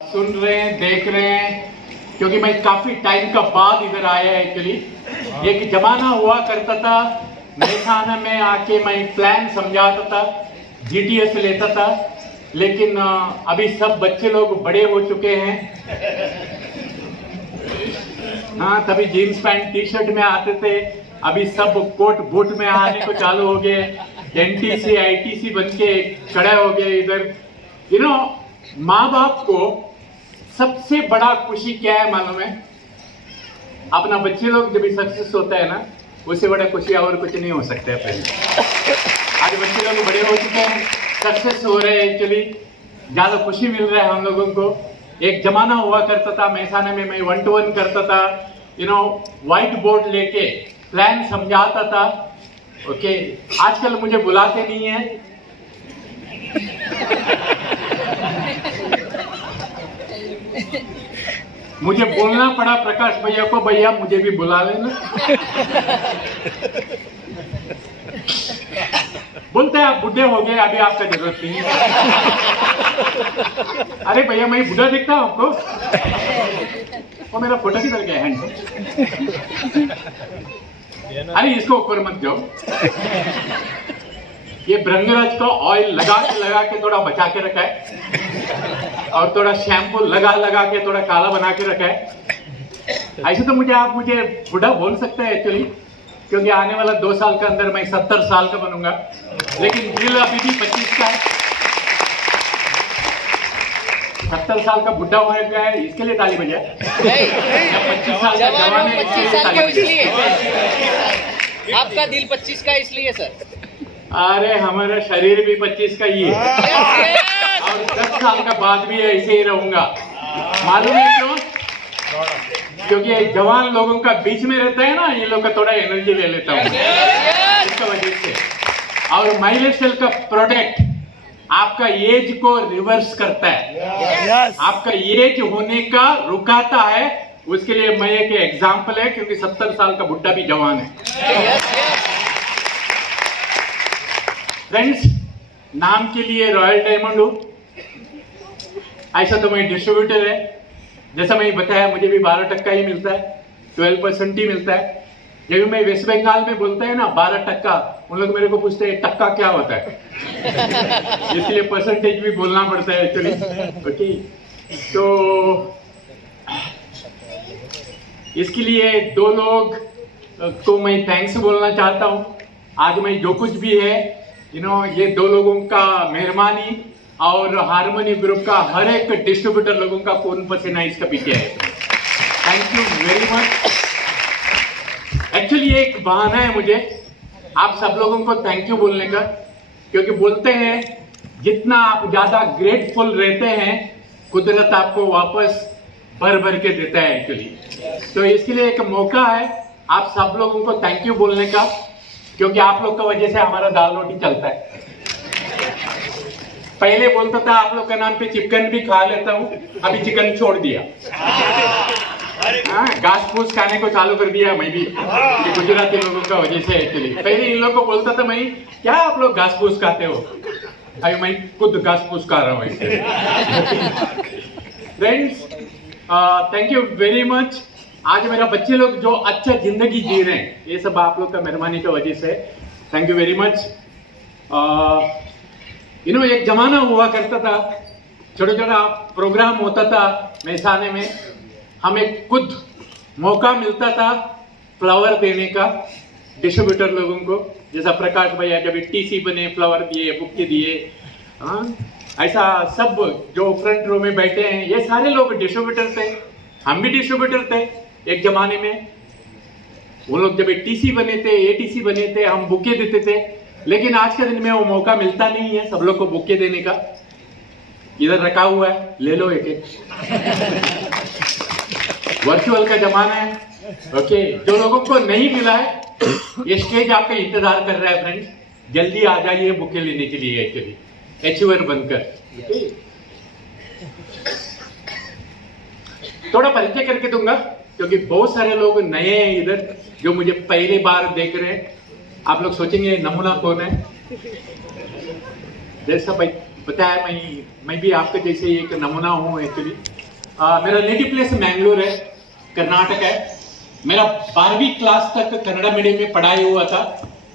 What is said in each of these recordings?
सुन रहे हैं, देख रहे हैं, क्योंकि मैं काफी टाइम का बाद इधर आया है। एक्चुअली एक जमाना हुआ करता था, मेहसाना में आके मैं प्लान समझाता था, जीटीएस लेता था, लेकिन अभी सब बच्चे लोग बड़े हो चुके हैं। हाँ, तभी जीन्स पैंट टी शर्ट में आते थे, अभी सब कोट बूट में आने को चालू हो गए, एनटीसी आईटीसी बन के खड़े हो गए इधर। माँ बाप को सबसे बड़ा खुशी क्या है मालूम है? अपना बच्चे लोग जब भी सक्सेस होता है ना, उससे बड़ा खुशी और कुछ नहीं हो सकता है। आज बच्चे लोग बड़े हो चुके हैं, सक्सेस हो रहे हैं, एक्चुअली ज्यादा खुशी मिल रहा है हम लोगों को। एक जमाना हुआ करता था, मेहसाना में मैं 1 to 1 करता था, व्हाइट बोर्ड लेके प्लान समझाता था। ओके, आजकल मुझे बुलाते नहीं है। मुझे बोलना पड़ा प्रकाश भैया को, भैया मुझे भी बुला लेना। बोलते हैं आप बुढ़े हो गए, अभी आपका जरूरत नहीं है। अरे भैया, मैं बुढ़ा दिखता हूं आपको? वो मेरा फोटो किधर गया हैंड? अरे इसको ऊपर मत जाओ। ये भृंगराज का ऑयल लगा के थोड़ा बचा के रखा है, और थोड़ा शैम्पू लगा के थोड़ा काला बना के रखा है। ऐसे तो आप मुझे बुढ़ा बोल सकते हैं एक्चुअली, क्योंकि आने वाला 2 साल के अंदर मैं 70 साल का बनूंगा, लेकिन दिल अभी भी 25 का है। 70 साल का बुढ़ा हो गया है, इसके लिए ताली बजाए। 25 साल का जवान है, 25 साल का इसलिए आपका दिल 25 का इसलिए सर। अरे हमारा शरीर भी 25 का ही है, और 10 साल का बाद भी ऐसे ही रहूंगा। मालूम है क्यों? क्योंकि जवान लोगों का बीच में रहता है ना, ये लोग का थोड़ा एनर्जी ले लेता हूँ इसका वजह से। और माइलेस्टेल का प्रोडक्ट आपका एज को रिवर्स करता है, आपका एज होने का रुकाता है। उसके लिए मैं एक एग्जाम्पल है, क्योंकि 70 साल का बुढ़ा भी जवान है। फ्रेंड्स, नाम के लिए रॉयल डायमंड हूं, ऐसा तो मैं डिस्ट्रीब्यूटर है। जैसा मैं बताया, मुझे भी 12% ही मिलता है, 12% ही मिलता है। जब मैं वेस्ट बंगाल में बोलता है ना 12%, उन लोग मेरे को पूछते हैं टक्का क्या होता है। इसलिए परसेंटेज भी बोलना पड़ता है एक्चुअली। ओके, तो इसके लिए 2 लोग को मैं थैंक्स बोलना चाहता हूं। आज मैं जो कुछ भी है, ये 2 लोगों का मेहरबानी और हारमोनी ग्रुप का हर एक डिस्ट्रीब्यूटर लोगों का खून पसीना इसका पीछे है। Thank you very much. Actually एक बहाना है मुझे आप सब लोगों को थैंक यू बोलने का, क्योंकि बोलते हैं जितना आप ज्यादा ग्रेटफुल रहते हैं, कुदरत आपको वापस भर के देता है एक्चुअली। तो इसके लिए एक मौका है आप सब लोगों को थैंक यू बोलने का, क्योंकि आप लोग की वजह से हमारा दाल रोटी चलता है। पहले बोलता था आप लोग के नाम पे चिकन भी खा लेता हूं, अभी चिकन छोड़ दिया। घास फूस खाने को चालू कर दिया मैं भी, गुजराती लोगों का वजह से एक्चुअली। पहले इन लोगों को बोलता था मैं, क्या आप लोग घास फूस खाते हो? अभी मैं खुद घास फूस खा रहा हूँ। Friends, thank you very much. आज मेरा बच्चे लोग जो अच्छा जिंदगी जी रहे हैं, ये सब आप लोग का मेहरबानी की वजह से। Thank you very much. एक जमाना हुआ करता था, छोटा प्रोग्राम होता था मेहसाने में, हमें खुद मौका मिलता था फ्लावर देने का डिस्ट्रीब्यूटर लोगों को। जैसा प्रकाश भैया जब टीसी बने, फ्लावर दिए, बुके दिए। ऐसा सब जो फ्रंट रो में बैठे हैं, ये सारे लोग डिस्ट्रीब्यूटर थे, हम भी डिस्ट्रीब्यूटर थे एक जमाने में। वो लोग जब टीसी बने थे, एटीसी बने थे, हम बुके देते थे। लेकिन आज के दिन में वो मौका मिलता नहीं है सब लोग को बुके देने का। इधर रखा हुआ है, ले लो एक। वर्चुअल का जमाना है। ओके, जो लोगों को नहीं मिला है, ये स्टेज आपका इंतजार कर रहा है फ्रेंड्स, जल्दी आ जाइए बुके लेने के लिए एक्चुअली, एचयूआर बनकर। थोड़ा परिचय करके दूंगा, क्योंकि बहुत सारे लोग नए हैं इधर जो मुझे पहली बार देख रहे हैं। आप लोग सोचेंगे नमूना कौन है? जैसा भाई पता है मैं भी आपके जैसे एक नमूना हूँ एक्चुअली। मेरा नेटिव प्लेस मैंगलोर है, कर्नाटक है। मेरा 12वीं क्लास तक कन्नड़ा मीडियम में पढ़ाई हुआ था,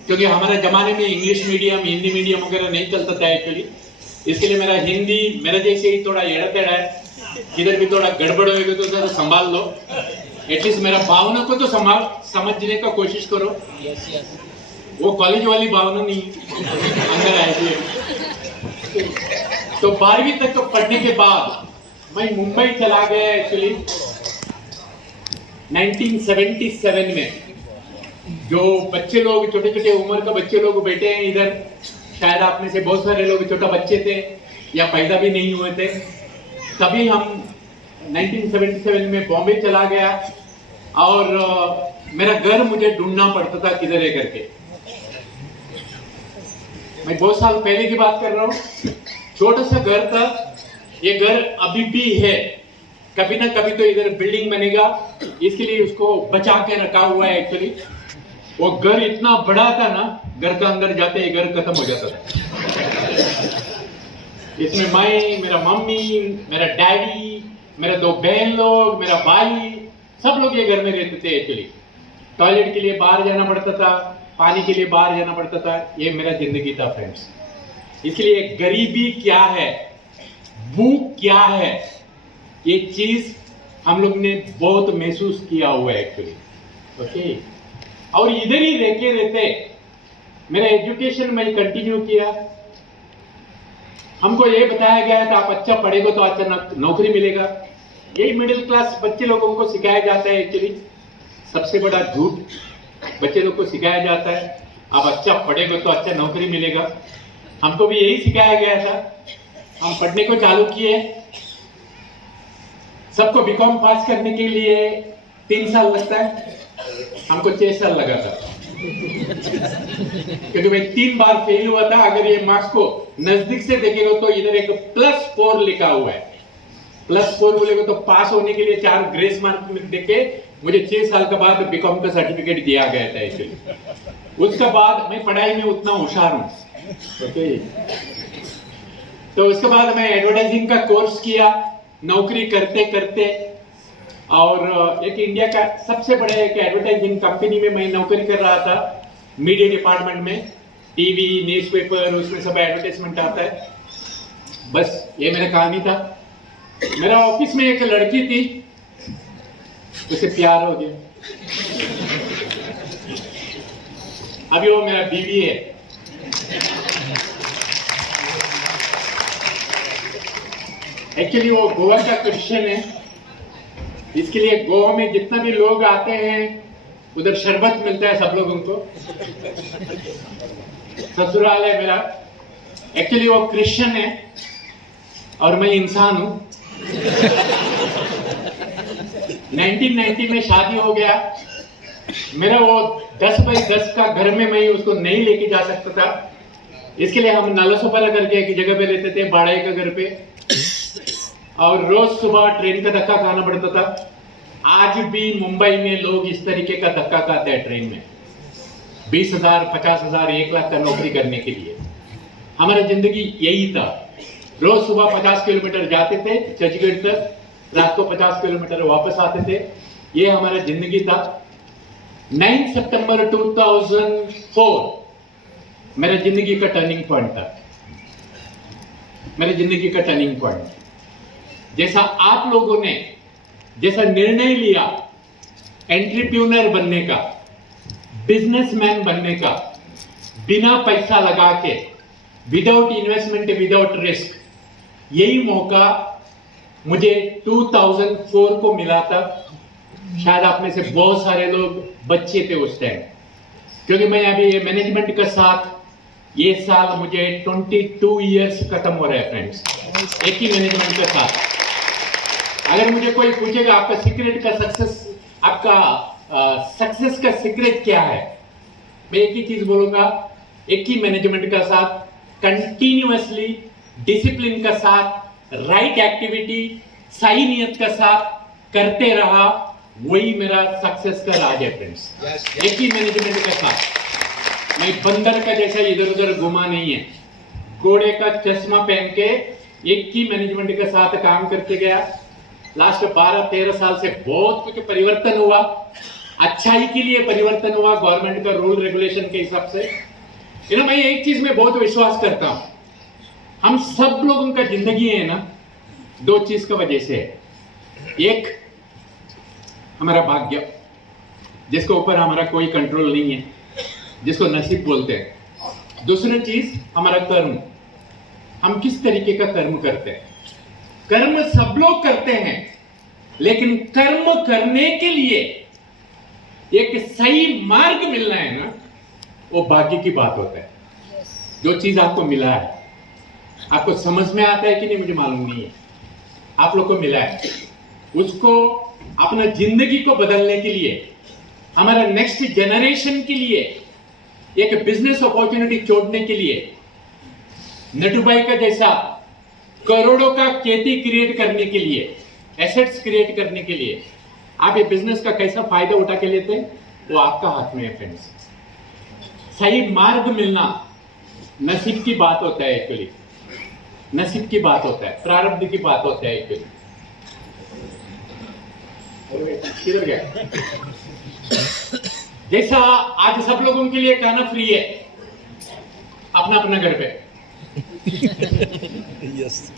क्योंकि हमारे ज़माने में इंग्लिश मीडियम हिंदी मीडियम वगैरह नहीं चलता था एक्चुअली। इसके लिए मेरा हिंदी मेरा जैसे ही थोड़ा एड़ा टेढ़ा है, किधर भी थोड़ा गड़बड़ होएगा तो जरा संभाल लो। एटलीस्ट मेरा भावना को तो समझने का कोशिश करो। वो कॉलेज वाली भावना नहीं अंदर आएगी। तो 12वीं तक पढ़ने के बाद मैं मुंबई चला गया एक्चुअली 1977 में। जो बच्चे लोग छोटे छोटे उम्र का बच्चे लोग बैठे हैं इधर, शायद आप में से बहुत सारे लोग छोटा बच्चे थे या पैदा भी नहीं हुए थे। तभी हम 1977 में बॉम्बे चला गया और मेरा घर मुझे ढूंढना पड़ता था किधर है करके। मैं बहुत साल पहले की बात कर रहा हूँ। छोटा सा घर था, ये घर अभी भी है। कभी ना कभी तो इधर बिल्डिंग बनेगा, इसके लिए उसको बचा के रखा हुआ है एक्चुअली। वो घर इतना बड़ा था ना, घर का अंदर जाते ही घर खत्म हो जाता था। इसमें मैं, मेरा मम्मी, मेरा डैडी, मेरे 2 बहन लोग, मेरा भाई, सब लोग ये घर में रहते थे एक्चुअली। टॉयलेट के लिए बाहर जाना पड़ता था, पानी के लिए बाहर जाना पड़ता था। ये मेरा जिंदगी था फ्रेंड्स। इसलिए गरीबी क्या है, भूख क्या है, ये चीज हम लोग ने बहुत महसूस किया हुआ है एक्चुअली। ओके, और इधर ही रहते मेरा एजुकेशन मैं कंटिन्यू किया। हमको ये बताया गया था आप अच्छा पढ़ेगा तो अच्छा नौकरी मिलेगा। यही मिडिल क्लास बच्चे लोगों को सिखाया जाता है एक्चुअली। सबसे बड़ा झूठ बच्चे लोग को सिखाया जाता है, आप अच्छा पढ़ेगा तो अच्छा नौकरी मिलेगा। हमको भी यही सिखाया गया था। हम पढ़ने को चालू किए। सबको बीकॉम पास करने के लिए 3 साल लगता है, हमको 6 साल लगा था, क्योंकि मैं 3 बार फेल हुआ था। अगर ये मार्क्स को नजदीक से देखेगा तो इधर एक +4 लिखा हुआ है। +4 बोलेगा तो पास होने के लिए 4 ग्रेस मार्क देके मुझे 6 साल के बाद बीकॉम का सर्टिफिकेट दिया गया था एक्चुअली। उसके बाद मैं पढ़ाई में उतना होशियार हूँ। ओके, तो उसके बाद मैं एडवर्टाइजिंग का कोर्स किया, नौकरी करते करते। और एक इंडिया का सबसे बड़े एक एडवर्टाइजिंग कंपनी में मैं नौकरी कर रहा था, मीडिया डिपार्टमेंट में। टीवी, न्यूज़पेपर, उसमें सब एडवर्टाइजमेंट आता है। बस ये मेरा कहानी था। मेरा ऑफिस में एक लड़की थी, उसे प्यार हो गया। अभी वो मेरा बीवी है। एक्चुअली वो गोवा का क्रिश्चियन है, इसके लिए गोवा में जितना भी लोग आते हैं उधर शरबत मिलता है सब लोगों को। ससुराल है मेरा। एक्चुअली वो क्रिश्चियन है और मैं इंसान हूं। 1990 में शादी हो गया। मेरा वो 10 बाई 10 का घर में मैं उसको नहीं लेके जा सकता था। इसके लिए हम नालासोपारा करके एक जगह पे रहते थे, भाड़े का घर पे। और रोज सुबह ट्रेन का धक्का खाना पड़ता था। आज भी मुंबई में लोग इस तरीके का धक्का खाते हैं ट्रेन में, 20,000, 50,000, 1 लाख का नौकरी करने के लिए। हमारी जिंदगी यही था। रोज सुबह 50 किलोमीटर जाते थे चर्चगेट तक, रात को 50 किलोमीटर वापस आते थे। ये हमारा जिंदगी था। 9 सितंबर 2004 मेरे जिंदगी का टर्निंग पॉइंट था। मेरे जिंदगी का टर्निंग पॉइंट, जैसा आप लोगों ने जैसा निर्णय लिया एंटरप्रेन्योर बनने का, बिजनेसमैन बनने का, बिना पैसा लगा के, विदाउट इन्वेस्टमेंट, विदाउट रिस्क, यही मौका मुझे 2004 को मिला था। शायद आप में से बहुत सारे लोग बच्चे थे उस टाइम, क्योंकि मैं अभी मैनेजमेंट के साथ ये साल मुझे 22 इयर्स खत्म हो रहे हैं फ्रेंड्स, एक ही मैनेजमेंट के साथ। अगर मुझे कोई पूछेगा आपका सीक्रेट का सक्सेस, आपका सक्सेस का सीक्रेट क्या है, मैं एक ही चीज बोलूंगा, एक ही मैनेजमेंट का साथ, कंटिन्यूअसली डिसिप्लिन का साथ, राइट एक्टिविटी, सही नियत का साथ करते रहा, वही मेरा सक्सेस का राज है फ्रेंड्स। एक ही मैनेजमेंट के साथ, मैं बंदर का जैसा इधर उधर घुमा नहीं है। घोड़े का चश्मा पहन के एक ही मैनेजमेंट के साथ काम करते गया। लास्ट 12-13 साल से बहुत कुछ परिवर्तन हुआ, अच्छाई के लिए परिवर्तन हुआ गवर्नमेंट का रूल रेगुलेशन के हिसाब से। मैं एक चीज में बहुत विश्वास करता हूं, हम सब लोगों का जिंदगी है ना, दो चीज का वजह से है। एक हमारा भाग्य, जिसके ऊपर हमारा कोई कंट्रोल नहीं है, जिसको नसीब बोलते हैं। दूसरी चीज हमारा कर्म, हम किस तरीके का कर्म करते हैं। कर्म सब लोग करते हैं, लेकिन कर्म करने के लिए एक सही मार्ग मिलना है ना, वो भाग्य की बात होता है। जो चीज आपको मिला है, आपको समझ में आता है कि नहीं मुझे मालूम नहीं है, आप लोग को मिला है, उसको अपना जिंदगी को बदलने के लिए, हमारा नेक्स्ट जनरेशन के लिए एक बिजनेस अपॉर्चुनिटी छोड़ने के लिए, नटुभाई का जैसा करोड़ों का खेती क्रिएट करने के लिए, एसेट्स क्रिएट करने के लिए आप ये बिजनेस का कैसा फायदा उठा के लेते हैं, वो आपका हाथ में है फ्रेंड्स। सही मार्ग मिलना नसीब की बात होता है, एक्चुअली नसीब की बात होता है, प्रारब्ध की बात होता है एक्चुअली। किधर गया? जैसा आज सब लोगों के लिए खाना फ्री है अपना अपना घर पे, यस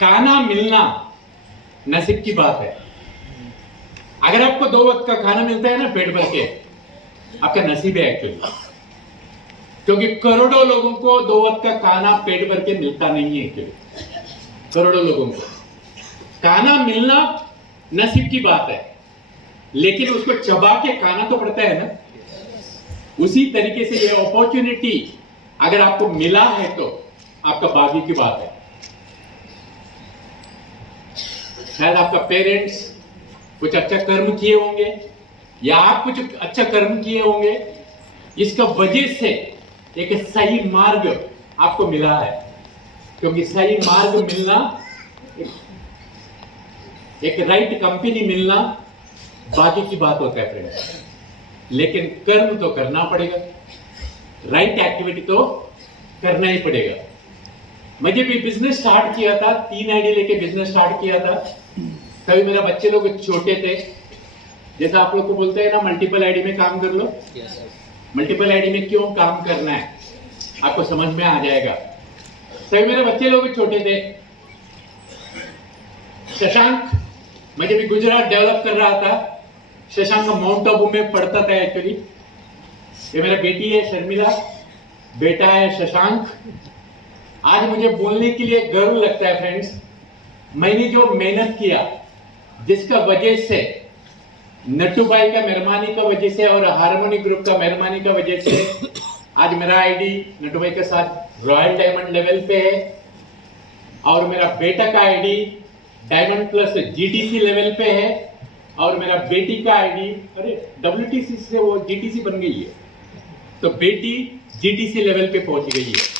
खाना मिलना नसीब की बात है। अगर आपको 2 वक्त का खाना मिलता है ना पेट भर के, आपका नसीब है एक्चुअली, क्योंकि करोड़ों लोगों को 2 वक्त का खाना पेट भर के मिलता नहीं है एक्चुअली। करोड़ों लोगों को खाना मिलना नसीब की बात है, लेकिन उसको चबा के खाना तो पड़ता है ना। उसी तरीके से ये अपॉर्चुनिटी अगर आपको मिला है तो आपका भाग्य की बात है। शायद आपका पेरेंट्स कुछ अच्छा कर्म किए होंगे या आप कुछ अच्छा कर्म किए होंगे, इसका वजह से एक सही मार्ग आपको मिला है। क्योंकि सही मार्ग मिलना, एक राइट कंपनी मिलना भाग्य की बात होता है फ्रेंड्स, लेकिन कर्म तो करना पड़ेगा, राइट एक्टिविटी तो करना ही पड़ेगा। मुझे भी बिजनेस स्टार्ट किया था, 3 आईडी लेके बिजनेस स्टार्ट किया था। तभी मेरा बच्चे लोग छोटे थे, जैसा आप लोग को बोलते हैं ना मल्टीपल आईडी में काम कर लो। मल्टीपल आईडी में क्यों काम करना है आपको समझ में आ जाएगा। तभी मेरे बच्चे लोग छोटे थे। शशांक मुझे भी गुजरात डेवलप कर रहा था, शशांक माउंट आबू में पढ़ता था एक्चुअली। ये मेरा बेटी है शर्मिला, बेटा है शशांक। आज मुझे बोलने के लिए गर्व लगता है फ्रेंड्स, मैंने जो मेहनत किया, जिसका वजह से नटुभाई का मेहरबानी का वजह से और हार्मोनी ग्रुप का मेहरबानी का वजह से आज मेरा आईडी नटुभाई के साथ रॉयल डायमंड लेवल पे है, और मेरा बेटा का ID diamond plus GTC level पे है, और मेरा बेटी का आईडी अरे डब्ल्यूटीसी से वो जीटीसी बन गई है, तो बेटी जीटीसी लेवल पे पहुंच गई है।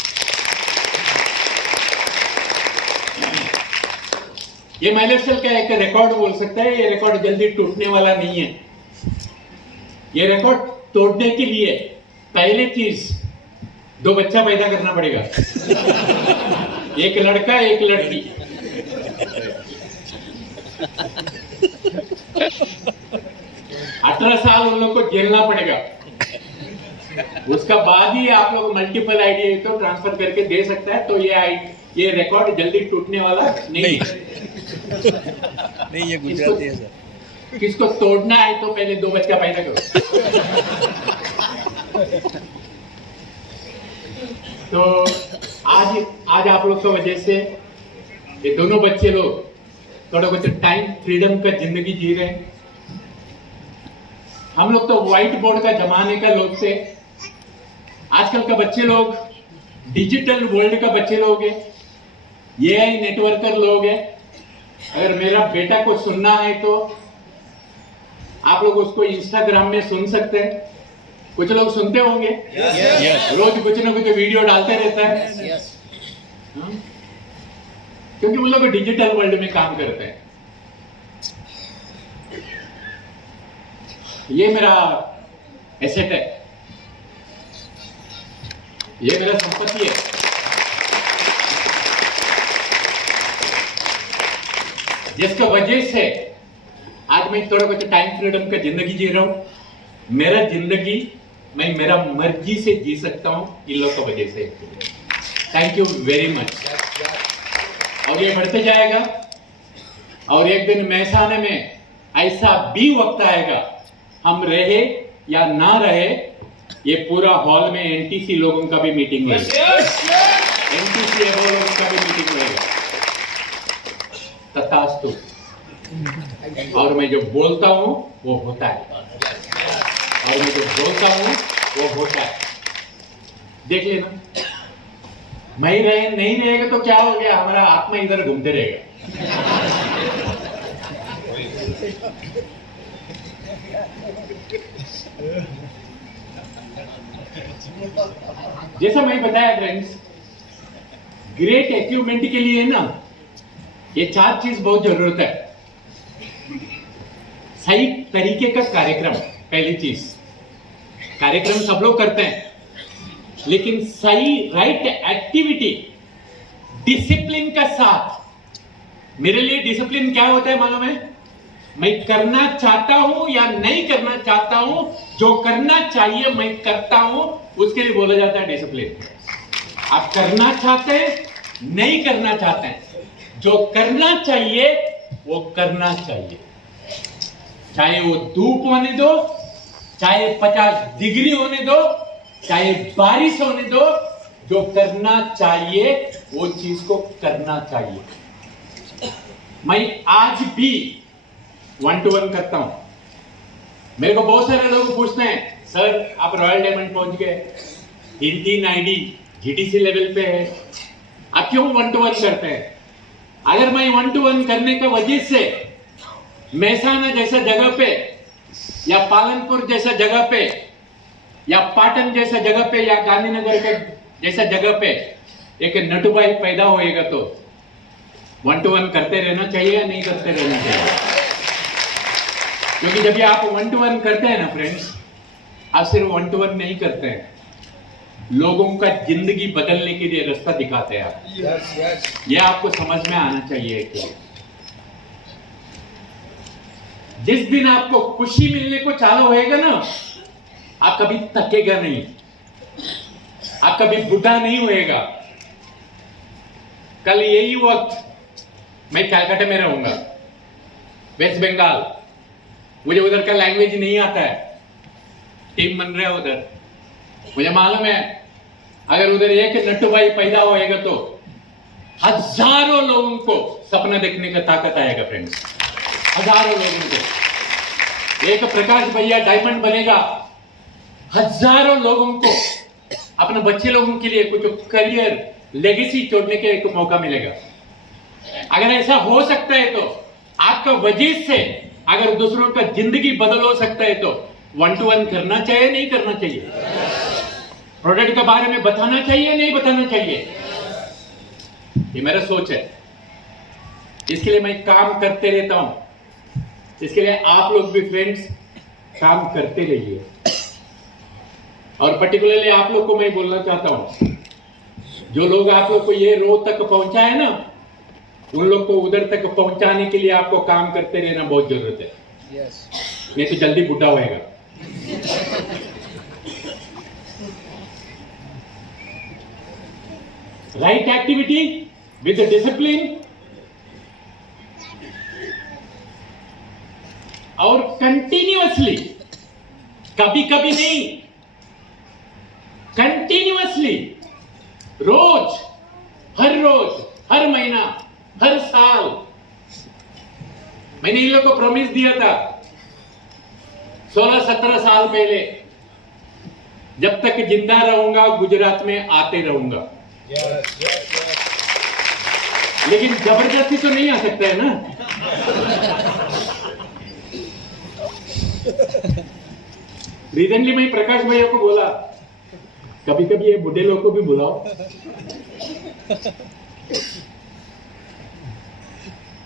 ये माइलस्टोन का एक रिकॉर्ड बोल सकता है, ये रिकॉर्ड जल्दी टूटने वाला नहीं है। ये रिकॉर्ड तोड़ने के लिए पहली चीज 2 बच्चा पैदा करना पड़ेगा, एक लड़का एक लड़की। 18 साल उन लोग को झेलना पड़ेगा, उसका बाद ही आप लोग मल्टीपल आईडी तो ट्रांसफर करके दे सकता है। तो ये रिकॉर्ड जल्दी टूटने वाला नहीं नहीं, ये गुजराती है सर। किसको तोड़ना है तो पहले 2 बच्चा पैदा करो। तो आज आप लोग की वजह से ये दोनों बच्चे लोग थोड़ा कुछ टाइम फ्रीडम का जिंदगी जी रहे हैं। हम लोग तो व्हाइट बोर्ड का जमाने का लोग थे, आजकल का बच्चे लोग डिजिटल वर्ल्ड का बच्चे लोग हैं, एआई नेटवर्कर लोग हैं। अगर मेरा बेटा को सुनना है तो आप लोग उसको इंस्टाग्राम में सुन सकते हैं, कुछ लोग सुनते होंगे। रोज कुछ ना कुछ वीडियो डालते रहता है। क्योंकि वो लोग डिजिटल वर्ल्ड में काम करते हैं। ये मेरा एसेट है, ये मेरा संपत्ति है। जिसका वजह से आज मैं थोड़ा कुछ टाइम फ्रीडम का जिंदगी जी रहा हूं। मेरा जिंदगी मैं मेरा मर्जी से जी सकता हूं इन लोग की वजह से। Thank you very much. और ये बढ़ते जाएगा और एक दिन महसाने में ऐसा भी वक्त आएगा, हम रहे या ना रहे, ये पूरा हॉल में एनटीसी लोगों का भी मीटिंग होगा, एनटीसी लोगों का भी मीटिंग होगा। तथास्तु। और मैं जो बोलता हूं वो होता है, और मैं जो बोलता हूं वो होता है। देख लेना, मैं रहे नहीं रहेगा तो क्या हो गया, हमारा आत्मा इधर घूमते रहेगा। जैसा मैं बताया फ्रेंड्स, ग्रेट अचीवमेंट के लिए ना ये 4 चीज बहुत जरूरत है। सही तरीके का कार्यक्रम, पहली चीज। कार्यक्रम सब लोग करते हैं, लेकिन सही राइट एक्टिविटी डिसिप्लिन का साथ। मेरे लिए डिसिप्लिन क्या होता है मालूम है? मैं करना चाहता हूं या नहीं करना चाहता हूं, जो करना चाहिए मैं करता हूं, उसके लिए बोला जाता है डिसिप्लिन। आप करना चाहते हैं, नहीं करना चाहते हैं, जो करना चाहिए वो करना चाहिए। चाहे वो धूप होने दो, चाहे 50 डिग्री होने दो, चाहे बारिश होने दो, जो करना चाहिए वो चीज को करना चाहिए। मैं आज भी 1-to-1 करता हूं। मेरे को बहुत सारे लोग पूछते हैं, सर आप रॉयल डायमंड पहुंच गए, हिंदी आईडी जीटीसी लेवल पे है, आप क्यों 1-to-1 करते हैं? अगर मैं 1-to-1 करने का वजह से महसाना जैसा जगह पे या पालनपुर जैसा जगह पे या पाटन जैसा जगह पे या गांधीनगर के जैसा जगह पे एक नटुभाई पैदा होएगा, तो 1-to-1 करते रहना चाहिए या नहीं करते रहना चाहिए? क्योंकि जब ये आप 1-to-1 करते हैं ना फ्रेंड्स, आप सिर्फ 1-to-1 नहीं करते हैं, लोगों का जिंदगी बदलने के लिए रास्ता दिखाते हैं आप। ये आपको समझ में आना चाहिए कि जिस दिन आपको खुशी मिलने को चालू होएगा ना, आप कभी थकेगा नहीं, आप कभी बुढ़ा नहीं होएगा। कल यही वक्त मैं कलकत्ता में रहूंगा, वेस्ट बंगाल, मुझे उधर का लैंग्वेज नहीं आता है, टीम बन रहा है उधर, मुझे मालूम है अगर उधर एक नट्टू भाई पैदा होएगा तो हजारों लोगों को सपना देखने का ताकत आएगा फ्रेंड्स, हजारों लोगों को। एक प्रकाश भैया डायमंड बनेगा, हजारों लोगों को अपने बच्चे लोगों के लिए कुछ करियर लेगेसी छोड़ने के एक मौका मिलेगा। अगर ऐसा हो सकता है तो आपका वजह से अगर दूसरों का जिंदगी बदल हो सकता है, तो 1-to-1 करना चाहिए नहीं करना चाहिए? प्रोडक्ट के बारे में बताना चाहिए नहीं बताना चाहिए? ये मेरा सोच है, इसके लिए मैं काम करते रहता हूं, इसके लिए आप लोग भी फ्रेंड्स काम करते रहिए। और पर्टिकुलरली आप लोग को मैं बोलना चाहता हूं, जो लोग आप लोग को ये रोड तक पहुंचाए ना, उन लोग को उधर तक पहुंचाने के लिए आपको काम करते रहना बहुत जरूरत है। नहीं तो जल्दी बुढ़ा होएगा। राइट एक्टिविटी विद डिसिप्लिन और कंटिन्यूअसली, कभी कभी नहीं, कंटिन्यूअसली, रोज, हर महीना, हर साल। मैंने इन लोगों को प्रॉमिस दिया था 16-17 साल पहले, जब तक जिंदा रहूंगा गुजरात में आते रहूंगा। लेकिन जबरदस्ती तो नहीं आ सकता है ना। रिसेंटली मैं प्रकाश भैया को बोला, कभी कभी ये बुढ़े लोग को भी बुलाओ,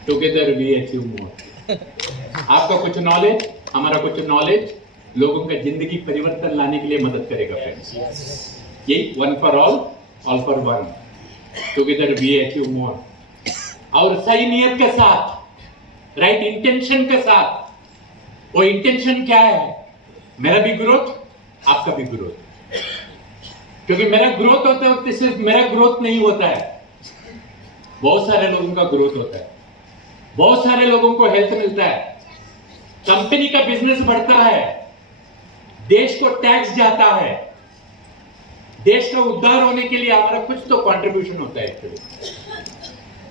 टुगेदर वी अचीव मोर। आपका कुछ नॉलेज, हमारा कुछ नॉलेज लोगों का जिंदगी परिवर्तन लाने के लिए मदद करेगा फ्रेंड्स। यही one for all for one, together we achieve more. और सही नियत के साथ राइट इंटेंशन के साथ। वो इंटेंशन क्या है? मेरा भी ग्रोथ, आपका भी ग्रोथ। क्योंकि मेरा ग्रोथ होते वक्त सिर्फ मेरा ग्रोथ नहीं होता है, बहुत सारे लोगों का ग्रोथ होता है, बहुत सारे लोगों को हेल्थ मिलता है, कंपनी का बिजनेस बढ़ता है, देश को टैक्स जाता है, देश का उद्धार होने के लिए हमारा कुछ तो कंट्रीब्यूशन होता है। एक्चुअली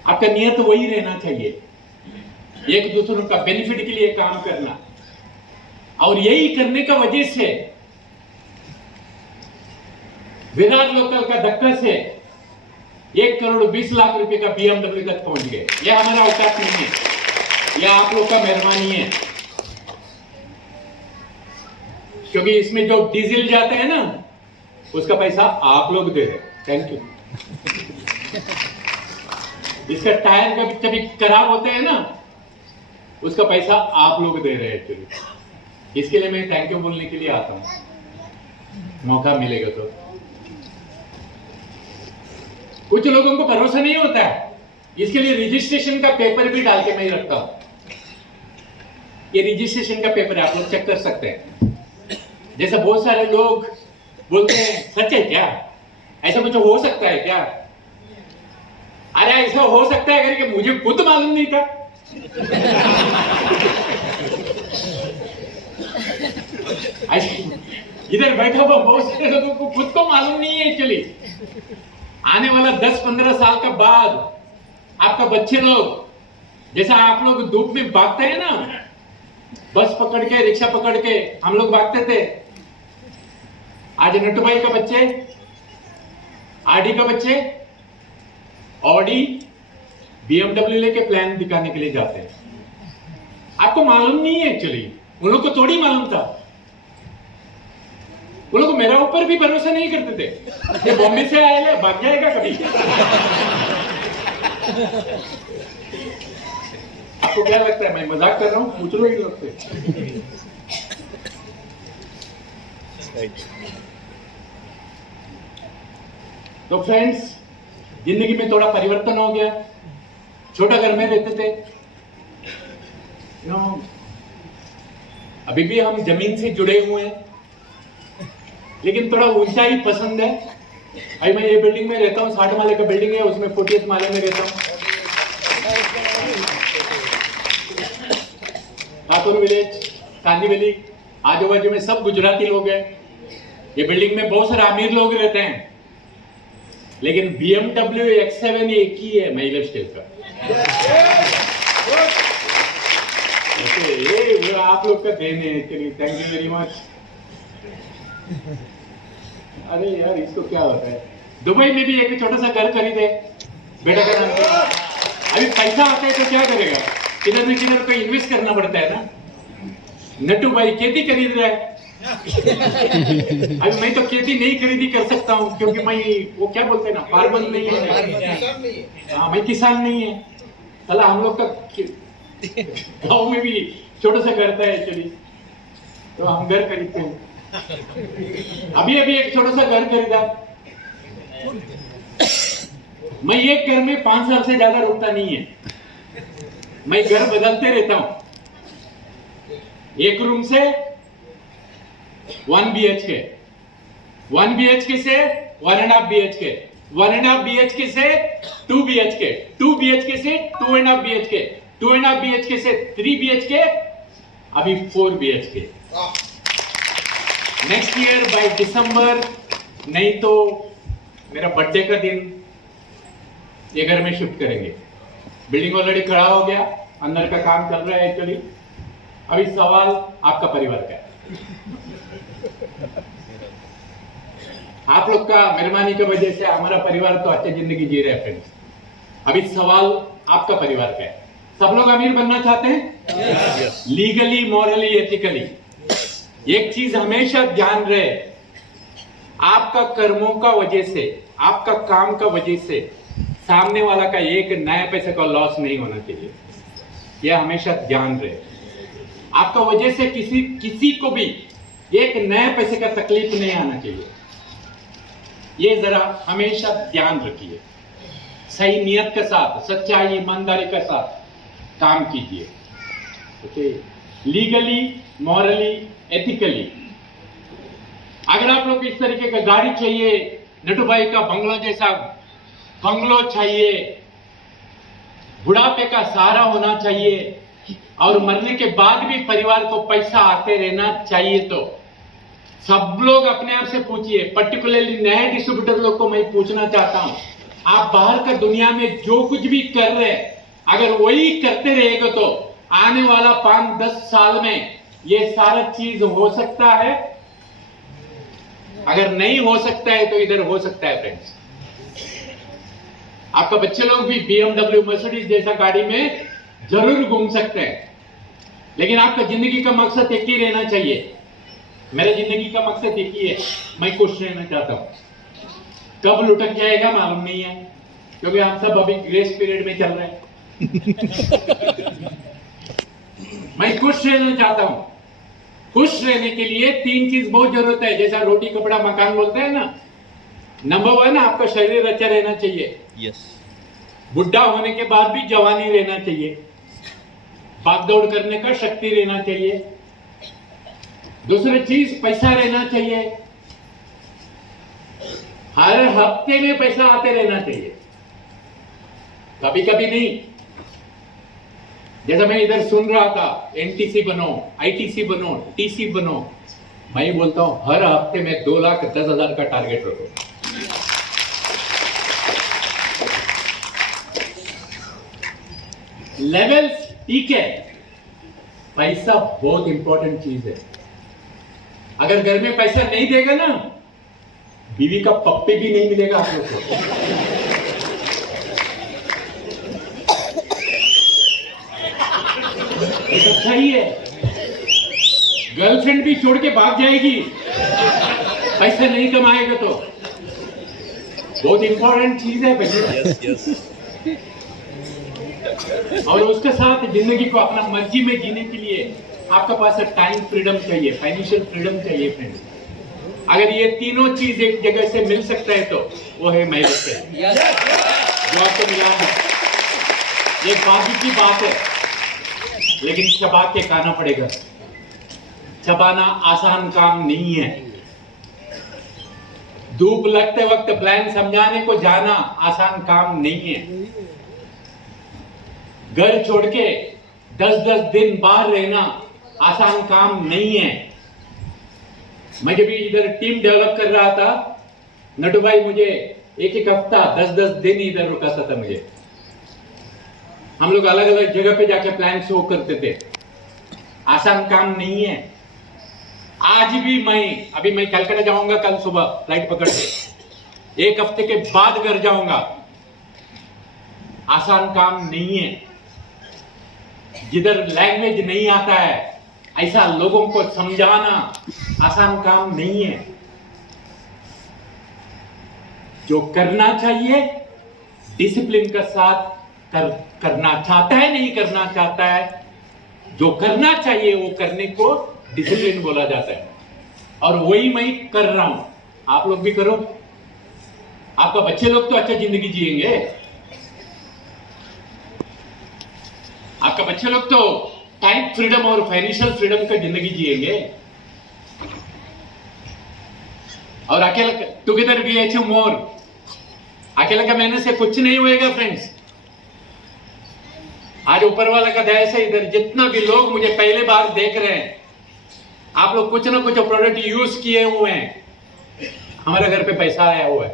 आपका नियत वही रहना चाहिए, एक दूसरों का बेनिफिट के लिए काम करना। और यही करने का वजह से विराट लोकल का धक्का से 1,20,00,000 रुपए का BMW तक पहुंच गए। यह हमारा औकात नहीं है, यह आप लोग का मेहरबानी है। क्योंकि इसमें जो डीजल जाते हैं ना, उसका पैसा आप लोग दे रहे। Thank you. इसका टायर कभी खराब होते हैं ना, उसका पैसा आप लोग दे रहे हैं। एक्चुअली इसके लिए मैं थैंक यू बोलने के लिए आता हूं, मौका मिलेगा तो। कुछ लोगों को भरोसा नहीं होता है, इसके लिए रजिस्ट्रेशन का पेपर भी डाल के मैं रखता हूं। ये रजिस्ट्रेशन का पेपर है, आप लोग चेक कर सकते हैं। जैसे बहुत सारे लोग बोलते हैं सच है क्या, ऐसा कुछ हो सकता है क्या? अरे ऐसा हो सकता है करके मुझे खुद मालूम नहीं था। इधर बैठा हुआ बहुत सारे लोगों को खुद को मालूम नहीं है। एक्चुअली आने वाला 10-15 साल का बाद आपका बच्चे लोग, जैसा आप लोग धूप में भागते हैं ना, बस पकड़ के, रिक्शा पकड़ के हम लोग भागते थे, आज नट्टू भाई का बच्चे, आरडी का बच्चे ऑडी BMW लेके प्लान दिखाने के लिए जाते हैं। आपको मालूम नहीं है। एक्चुअली उन लोग को थोड़ी मालूम था, वो लोग मेरा ऊपर भी भरोसा नहीं करते थे। ये बॉम्बे से आए ले, भाग जाएगा कभी। आपको क्या लगता है मैं मजाक कर रहा हूं? पूछ लो इन लोग से। तो फ्रेंड्स, जिंदगी में थोड़ा परिवर्तन हो गया। छोटा घर में रहते थे, अभी भी हम जमीन से जुड़े हुए हैं, लेकिन थोड़ा ऊंचाई पसंद है। भाई मैं ये बिल्डिंग में रहता हूँ, 60 माले का बिल्डिंग है, उसमें 40th माले में रहता हूँ। खातून विलेज, कांदी वैली, आजू बाजू में सब गुजराती लोग हैं। ये बिल्डिंग में बहुत सारे अमीर लोग रहते हैं, लेकिन BMW X7 एक ही है महिला स्टेज का। ये वो आप लोग का देन है। Thank you very much. अरे यार इसको क्या होता है, दुबई में भी एक छोटा सा घर खरीदे बेटा का नाम पे। अभी पैसा आता है तो क्या करेगा, किधर न किधर को इन्वेस्ट करना पड़ता है ना। नट्टू भाई खेती खरीद रहा है। अभी मैं तो खेती नहीं खरीदी कर सकता हूँ, क्योंकि मैं वो क्या बोलते हैं ना, फार्मर नहीं है। हाँ, मैं किसान नहीं है। चला हम लोग का गाँव में भी छोटा सा घर था एक्चुअली, तो हम घर खरीदते हैं। अभी एक छोटा सा घर खरीदा। मैं एक घर में 5 साल से ज्यादा रुकता नहीं है, मैं घर बदलते रहता हूं। एक रूम से 1 BHK, 1 BHK से 1.5 BHK, 1.5 BHK से 2 BHK, 2 BHK से 2.5 BHK, 2.5 BHK से 3 BHK, अभी 4 BHK। Next year by December, नहीं तो मेरा बर्थडे का दिन ये घर में शिफ्ट करेंगे। बिल्डिंग ऑलरेडी खड़ा हो गया, अंदर का काम चल रहा है एक्चुअली। अभी सवाल आपका परिवार का है। आप लोग का मेहरबानी की वजह से हमारा परिवार तो अच्छी जिंदगी जी रहे हैं फ्रेंड्स। अभी सवाल आपका परिवार का है। सब लोग अमीर बनना चाहते हैं? Legally, morally, ethically. एक चीज हमेशा ध्यान रहे, आपका कर्मों का वजह से, आपका काम का वजह से सामने वाला का एक नया पैसे का लॉस नहीं होना चाहिए। यह हमेशा ध्यान रहे। आपका वजह से किसी को भी एक नए पैसे का तकलीफ नहीं आना चाहिए। ये जरा हमेशा ध्यान रखिए। सही नियत के साथ, सच्चाई, ईमानदारी के साथ काम कीजिए। Okay, legally, morally, ethically. अगर आप लोग इस तरीके का गाड़ी चाहिए, नटू भाई का बंगलो जैसा बंगलो चाहिए, बुढ़ापे का सहारा होना चाहिए और मरने के बाद भी परिवार को पैसा आते रहना चाहिए, तो सब लोग अपने आप से पूछिए, पर्टिकुलरली नए डिस्ट्रीब्यूटर लोग को मैं पूछना चाहता हूं, आप बाहर का दुनिया में जो कुछ भी कर रहे हैं, अगर वही करते रहेगा तो आने वाला 5-10 साल में ये सारा चीज हो सकता है? अगर नहीं हो सकता है तो इधर हो सकता है फ्रेंड्स। आपका बच्चे लोग भी BMW, मर्सिडीज जैसा गाड़ी में जरूर घूम सकते हैं, लेकिन आपका जिंदगी का मकसद एक ही रहना चाहिए। मेरा जिंदगी का मकसद एक ही है, मैं खुश रहना चाहता हूं। कब लुटक जाएगा मालूम नहीं है, क्योंकि हम सब अभी ग्रेस पीरियड में चल रहे हैं। मैं खुश रहना चाहता हूं। खुश रहने के लिए 3 चीज बहुत जरूरत है, जैसा रोटी कपड़ा मकान बोलते हैं ना। नंबर 1, आपका शरीर अच्छा रहना चाहिए। यस। बुढ़ा होने के बाद भी जवानी रहना चाहिए, भाग दौड़ करने का शक्ति रहना चाहिए। दूसरी चीज, पैसा रहना चाहिए, हर हफ्ते में पैसा आते रहना चाहिए, कभी कभी नहीं। जैसा मैं इधर सुन रहा था, एनटीसी बनो, आईटीसी बनो, टीसी बनो, मैं बोलता हूं हर हफ्ते में 2,10,000 का टारगेट रखो। लेवल्स ठीक है, पैसा बहुत इंपॉर्टेंट चीज है। अगर घर में पैसा नहीं देगा ना, बीवी का पप्पी भी नहीं मिलेगा आप लोग को। ये सही है। गर्लफ्रेंड भी छोड़ के भाग जाएगी, पैसा नहीं कमाएगा तो। बहुत इंपॉर्टेंट चीज है पैसा। Yes yes. और उसके साथ जिंदगी को अपना मर्जी में जीने के लिए आपके पास टाइम फ्रीडम चाहिए, फाइनेंशियल फ्रीडम चाहिए फ्रेंड्स। अगर ये तीनों चीज एक जगह से मिल सकता है तो वो है मेहनत से, जो आपको मिला है। ये बाकी की बात है, लेकिन चबा के खाना पड़ेगा। चबाना आसान काम नहीं है। धूप लगते वक्त प्लान समझाने को जाना आसान काम नहीं है। घर छोड़ के 10-10 दिन बाहर रहना आसान काम नहीं है। मैं जब इधर टीम डेवलप कर रहा था, नटू भाई मुझे एक हफ्ता 10-10 दिन इधर रुकाता था मुझे। हम लोग अलग अलग जगह पे जाके प्लान शो करते थे। आसान काम नहीं है। आज भी अभी मैं कलकत्ता जाऊंगा, कल सुबह फ्लाइट पकड़ के 1 हफ्ते के बाद घर जाऊंगा। आसान काम नहीं है। जिधर लैंग्वेज नहीं आता है, ऐसा लोगों को समझाना आसान काम नहीं है। जो करना चाहिए डिसिप्लिन के साथ करना चाहता है, नहीं करना चाहता है, जो करना चाहिए वो करने को डिसिप्लिन बोला जाता है। और वही मैं कर रहा हूं। आप लोग भी करो। आपका बच्चे लोग तो अच्छा जिंदगी जिएंगे। आपका बच्चे लोग तो टाइम फ्रीडम और फाइनेंशियल फ्रीडम का जिंदगी जिएंगे। और अकेला टुगेदर वी अचीव मोर। अकेला का मेहनत से कुछ नहीं होएगा फ्रेंड्स। आज ऊपर वाला का दया से इधर जितना भी लोग मुझे पहले बार देख रहे हैं, आप लोग कुछ ना कुछ प्रोडक्ट यूज किए हुए हैं। हमारे घर पे पैसा आया हुआ है।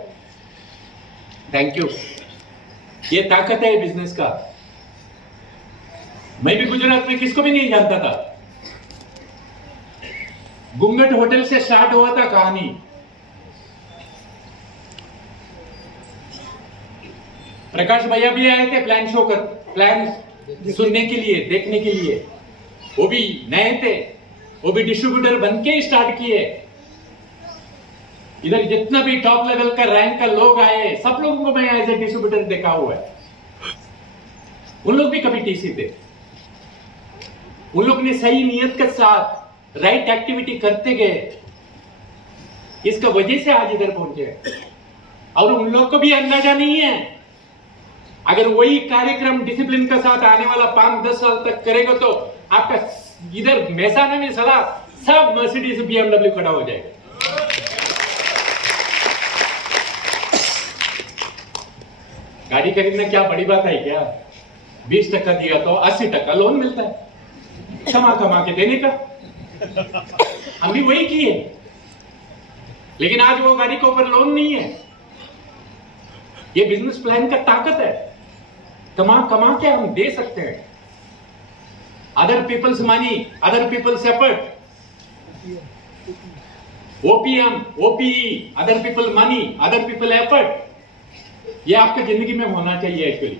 Thank you. ये ताकत है बिजनेस का। मैं भी गुजरात में किसको भी नहीं जानता था। घूंघट होटल से स्टार्ट हुआ था कहानी। प्रकाश भैया भी आए थे प्लान शो कर, प्लान सुनने के लिए, देखने के लिए। वो भी नए थे, वो भी डिस्ट्रीब्यूटर बन के स्टार्ट किए। इधर जितना भी टॉप लेवल का रैंक का लोग आए, सब लोगों को मैं एज ए डिस्ट्रीब्यूटर देखा हुआ है। उन लोग भी कभी टीसी थे। उन लोग ने सही नियत के साथ राइट एक्टिविटी करते गए। इसका वजह से आज इधर पहुंचे। और उन लोग को भी अंदाजा नहीं है, अगर वही कार्यक्रम डिसिप्लिन के साथ आने वाला 5-10 साल तक करेगा तो आपका इधर मेहसाना में सदा सब मर्सिडीज BMW खड़ा हो जाएगा। गाड़ी खरीदना क्या बड़ी बात है क्या? 20% दिया तो 80% लोन मिलता है, कमा कमा के देने का। हम भी वही किए, लेकिन आज वो गाड़ी के ऊपर लोन नहीं है। ये बिजनेस प्लान का ताकत है, कमा कमा के हम दे सकते हैं। Other people's money, other people's effort, OPM, OPE, other people money, other people effort, ये आपके जिंदगी में होना चाहिए एक्चुअली।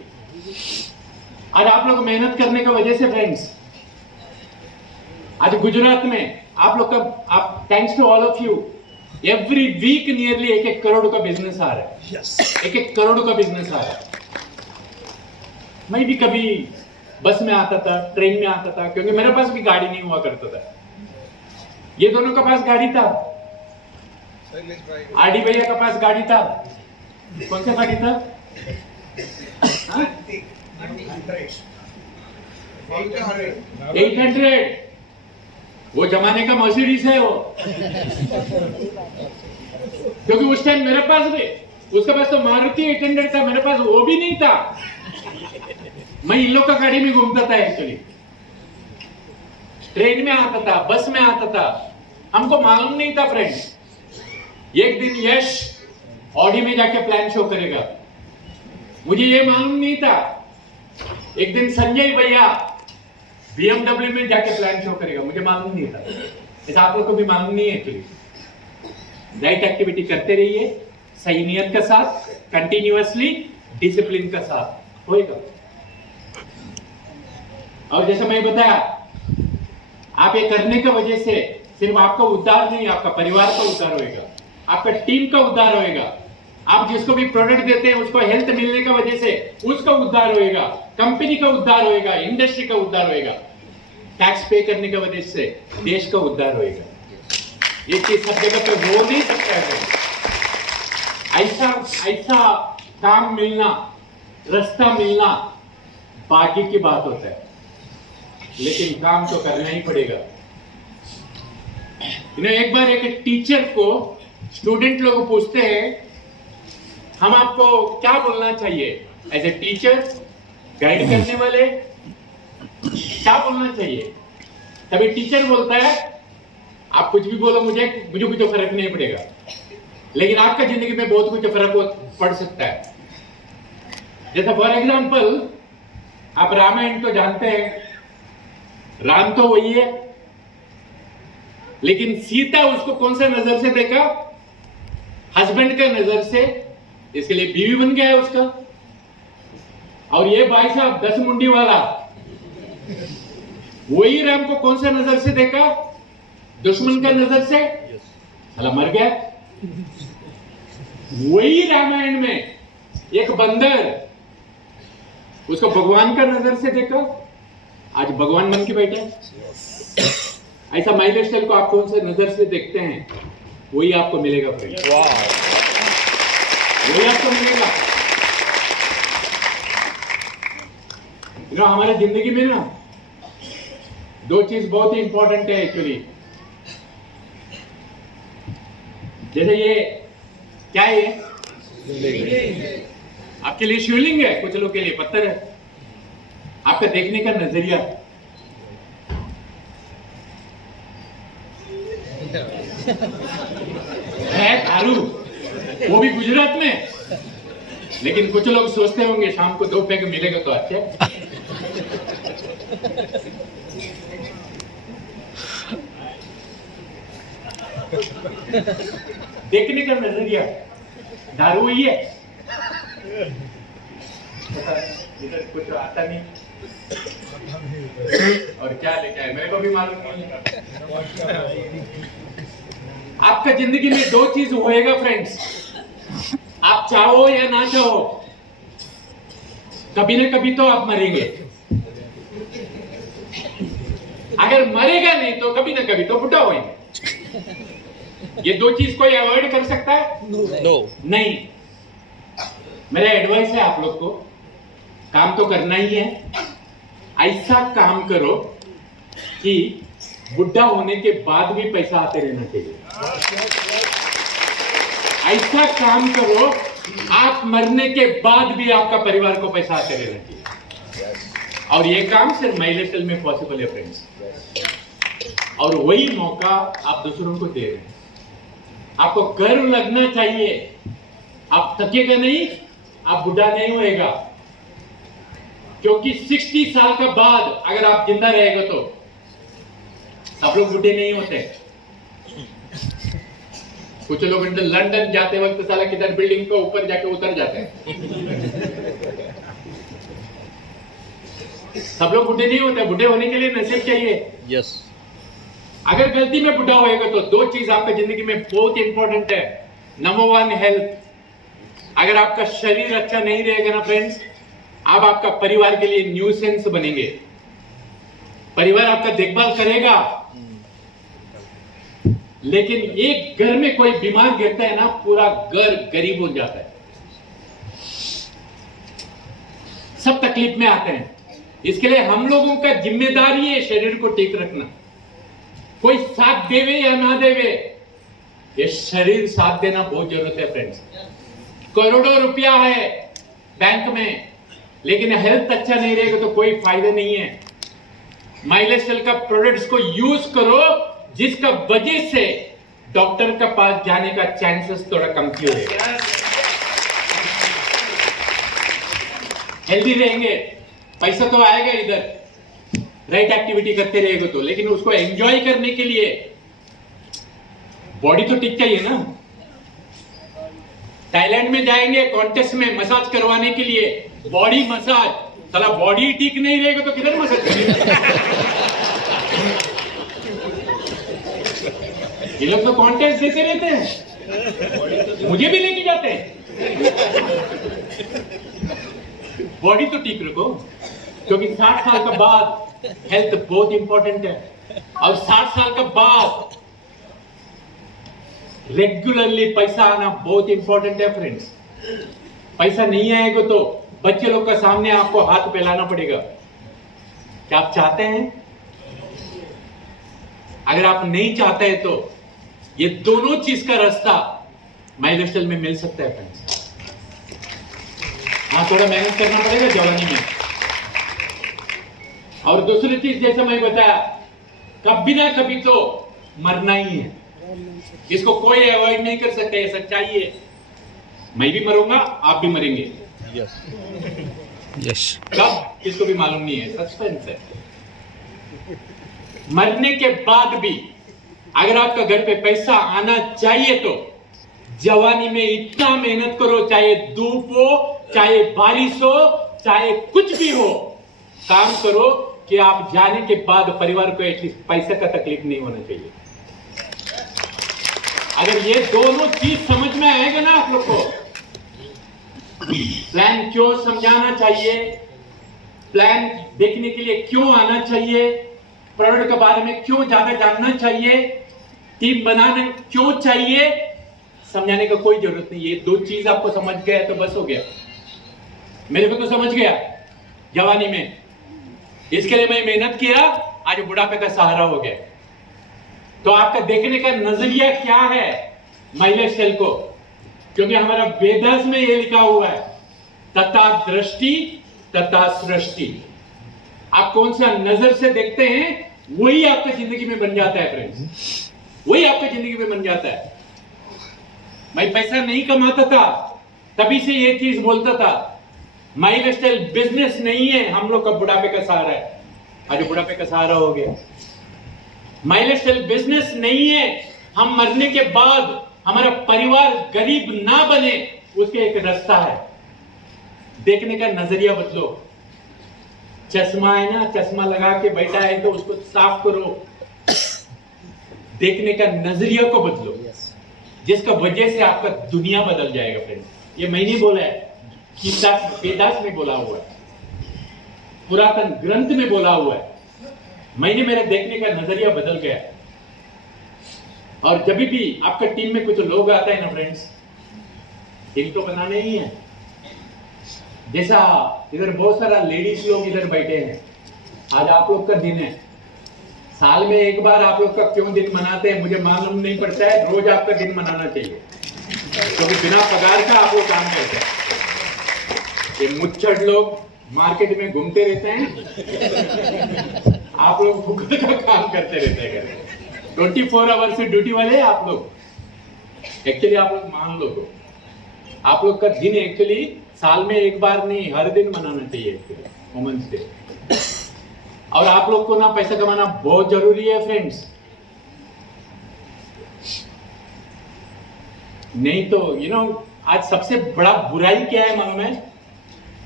आज आप लोग मेहनत करने का वजह से फ्रेंड्स, आज गुजरात में आप लोग का, आप thanks to all of you, every week nearly 1-1 crore का बिजनेस आ रहा है। 1-1 करोड़ का बिजनेस आ रहा है। मैं भी कभी बस में आता था, ट्रेन में आता था, क्योंकि मेरे पास भी गाड़ी नहीं हुआ करता था। ये दोनों के पास गाड़ी था, RD भैया के पास गाड़ी था। कौन सा गाड़ी था? 800। वो जमाने का मर्सिडीज है वो। क्योंकि उस टाइम मेरे पास भी, उसके पास तो मारुति 800 था, मेरे पास वो भी नहीं था। मैं इन लोग का गाड़ी में घूमता था एक्चुअली, ट्रेन में आता था, बस में आता था। हमको मालूम नहीं था फ्रेंड्स, एक दिन यश ऑडी में जाके प्लान शो करेगा, मुझे ये मालूम नहीं था। एक दिन संजय भैया BMW में जाके प्लान शो करेगा, मुझे मालूम नहीं था। ऐसा आप लोग को भी मालूम नहीं है एक्चुअली। राइट एक्टिविटी करते रहिए, सही नियत के साथ, कंटिन्यूअसली, डिसिप्लिन के साथ होएगा। और जैसा मैं बताया, आप ये करने का वजह से सिर्फ आपका उद्धार नहीं, आपका परिवार का उद्धार होएगा, आपका टीम का उद्धार होएगा। आप जिसको भी प्रोडक्ट देते हैं उसको हेल्थ मिलने का वजह से उसका उद्धार होएगा, कंपनी का उद्धार होएगा, इंडस्ट्री का उद्धार होएगा, टैक्स पे करने की वजह से देश का उद्धार होएगा। ये चीज सब जगह पे हो नहीं सकता है। ऐसा काम मिलना, रास्ता मिलना भाग्य की बात होता है, लेकिन काम तो करना ही पड़ेगा। एक बार एक टीचर को स्टूडेंट लोग पूछते हैं, हम आपको क्या बोलना चाहिए एज ए टीचर, गाइड करने वाले, क्या बोलना चाहिए? तभी टीचर बोलता है, आप कुछ भी बोलो, मुझे कुछ फर्क नहीं पड़ेगा, लेकिन आपका जिंदगी में बहुत कुछ फर्क पड़ सकता है। जैसा फॉर एग्जाम्पल, आप रामायण तो जानते हैं, राम तो वही है, लेकिन सीता उसको कौन सा नजर से देखा? हस्बैंड का नजर से, इसके लिए बीवी बन गया है उसका। और ये भाई साहब 10 मुंडी वाला, वही राम को कौन सा नजर से देखा? दुश्मन का नजर से, साला मर गया। वही रामायण में एक बंदर, उसको भगवान का नजर से देखा, आज भगवान बन के बैठे। ऐसा माइलर स्टाइल को आप कौन से नजर से देखते हैं, वही आपको मिलेगा फ्रेंड, वही आपको मिलेगा। हमारे जिंदगी में ना 2 चीज बहुत ही इंपॉर्टेंट है एक्चुअली। जैसे ये क्या है, ये आपके लिए शिवलिंग है, कुछ लोग के लिए पत्थर है। आपका देखने का नजरिया, है दारू, वो भी गुजरात में, लेकिन कुछ लोग सोचते होंगे शाम को 2 पैग मिलेगा तो अच्छा। देखने का नजरिया, दारू वही है, इधर कुछ आता नहीं, और क्या लेके आए मेरे को भी मालूम नहीं। आपका जिंदगी में 2 चीज होएगा फ्रेंड्स, आप चाहो या ना चाहो, कभी ना कभी तो आप मरेंगे। अगर मरेगा नहीं तो कभी ना कभी तो बुढ़ा होएंगे। ये 2 चीज कोई अवॉइड कर सकता है? नो। नहीं। मेरा एडवाइस है आप लोग को, काम तो करना ही है। ऐसा काम करो कि बुढ़ा होने के बाद भी पैसा आते रहना चाहिए। ऐसा काम करो आप मरने के बाद भी आपका परिवार को पैसा आते रहना चाहिए। और ये काम सिर्फ महिला सेल में पॉसिबल है फ्रेंड्स, और वही मौका आप दूसरों को दे रहे हैं। आपको गर्व लगना चाहिए, आप थकेगा नहीं, आप बुढ़ा नहीं होएगा, क्योंकि 60 साल के बाद अगर आप जिंदा रहेगा तो सब लोग बुढ़े नहीं होते। कुछ लोग लंदन जाते वक्त साला किधर बिल्डिंग के ऊपर जाके उतर जाते हैं। सब लोग बुढ़े नहीं होते। बुढ़े होने के लिए नसीब चाहिए। यस। अगर गलती में बुढ़ा होएगा तो दो चीज आपकी जिंदगी में बहुत इंपॉर्टेंट है। Number 1 health. अगर आपका शरीर अच्छा नहीं रहेगा ना फ्रेंड्स, आप आपका परिवार के लिए न्यूसेंस बनेंगे। परिवार आपका देखभाल करेगा, लेकिन एक घर में कोई बीमार गिरता है ना, पूरा घर गरीब हो जाता है। सब तकलीफ में आते हैं। इसके लिए हम लोगों का जिम्मेदारी है शरीर को ठीक रखना। कोई साथ देवे या ना देवे, ये शरीर साथ देना बहुत जरूरत है फ्रेंड्स। करोड़ों रुपया है बैंक में, लेकिन हेल्थ अच्छा नहीं रहेगा तो कोई फायदा नहीं है। माइलेस्टेल का प्रोडक्ट्स को यूज करो, जिसका वजह से डॉक्टर के पास जाने का चांसेस थोड़ा कम हो रहेगा। हेल्दी रहेंगे, पैसा तो आएगा इधर, राइट एक्टिविटी करते रहेगा तो, लेकिन उसको एंजॉय करने के लिए बॉडी तो ठीक चाहिए ना। थाईलैंड में जाएंगे कॉन्टेस्ट में मसाज करवाने के लिए, बॉडी मसाज। साला बॉडी ठीक नहीं रहेगा तो किधर मसाज करेंगे? ये लोग तो कॉन्टेस्ट देते रहते हैं, मुझे भी लेके जाते हैं। बॉडी तो ठीक रखो, क्योंकि 60 साल के बाद हेल्थ बहुत इंपॉर्टेंट है। और 60 साल के बाद रेगुलरली पैसा आना बहुत इंपॉर्टेंट है फ्रेंड्स। पैसा नहीं आएगा तो बच्चे लोग का सामने आपको हाथ फैलाना पड़ेगा। क्या आप चाहते हैं? अगर आप नहीं चाहते हैं तो ये दोनों चीज का रास्ता माइलेस्टेल में मिल सकता है फ्रेंड्स। हाँ, थोड़ा मेहनत करना पड़ेगा जवानी में। और दूसरी चीज, जैसे मैं बताया, कभी ना कभी तो मरना ही है। इसको कोई अवॉइड नहीं कर सकते, सच्चाई है। मैं भी मरूंगा, आप भी मरेंगे। यस। यस। कब किसको भी मालूम नहीं है, सस्पेंस है। मरने के बाद भी अगर आपका घर पे पैसा आना चाहिए तो जवानी में इतना मेहनत करो, चाहे धूप हो, चाहे बारिश हो, चाहे कुछ भी हो, काम करो कि आप जाने के बाद परिवार को एटलीस्ट पैसे का तकलीफ नहीं होना चाहिए। अगर ये दोनों चीज समझ में आएगा ना आप लोग को, प्लान क्यों समझाना चाहिए, प्लान देखने के लिए क्यों आना चाहिए, प्रोडक्ट के बारे में क्यों ज्यादा जानना चाहिए, टीम बनाना क्यों चाहिए, समझाने का कोई जरूरत नहीं। ये दो चीज आपको समझ गया तो बस हो गया। मेरे को तो समझ गया जवानी में, इसके लिए मैं मेहनत किया, आज बुढ़ापे का सहारा हो गया। तो आपका देखने का नजरिया क्या है माइलेस्टेल को? क्योंकि हमारा वेदास में ये लिखा हुआ है, तथा दृष्टि तथा सृष्टि। आप कौन सा नजर से देखते हैं, वही आपकी जिंदगी में बन जाता है फ्रेंड्स, वही आपकी जिंदगी में बन जाता है। मैं पैसा नहीं कमाता था, तभी से ये चीज बोलता था, माइलेस्टेल बिजनेस नहीं है, हम लोग का बुढ़ापे का सहारा है। आज बुढ़ापे का सहारा हो गया। माइलेस्टेल बिजनेस नहीं है, हम मरने के बाद हमारा परिवार गरीब ना बने, उसके एक रास्ता है। देखने का नजरिया बदलो। चश्मा है ना, चश्मा लगा के बैठा है तो उसको साफ करो। देखने का नजरिया को बदलो, जिसका वजह से आपका दुनिया बदल जाएगा फ्रेंड्स। ये मैं नहीं बोला है, वेदास में बोला हुआ है, पुरातन ग्रंथ में बोला हुआ है। मैंने मेरा देखने का नजरिया बदल गया। और जब भी आपका टीम में कुछ लोग आते हैं ना फ्रेंड्स, टीम तो बनाने ही है। जैसा इधर बहुत सारा लेडीज लोग इधर बैठे हैं, आज आप लोग का दिन है, साल में एक बार आप लोग का क्यों दिन मनाते हैं मुझे मालूम नहीं पड़ता है, रोज आपका दिन मनाना चाहिए, क्योंकि बिना पगार का आप लोग काम करते हैं। ये मुच्छड़ लोग मार्केट में घूमते रहते हैं, आप लोग भूख का काम करते रहते हैं। 24 आवर से ड्यूटी वाले हैं आप लोग। एक्चुअली आप लोग मान लो तो आप लोग का दिन एक्चुअली साल में एक बार नहीं, हर दिन मनाना चाहिए वुमेन्स डे। और आप लोग को ना पैसा कमाना बहुत जरूरी है फ्रेंड्स, नहीं तो आज सबसे बड़ा बुराई क्या है मालूम है?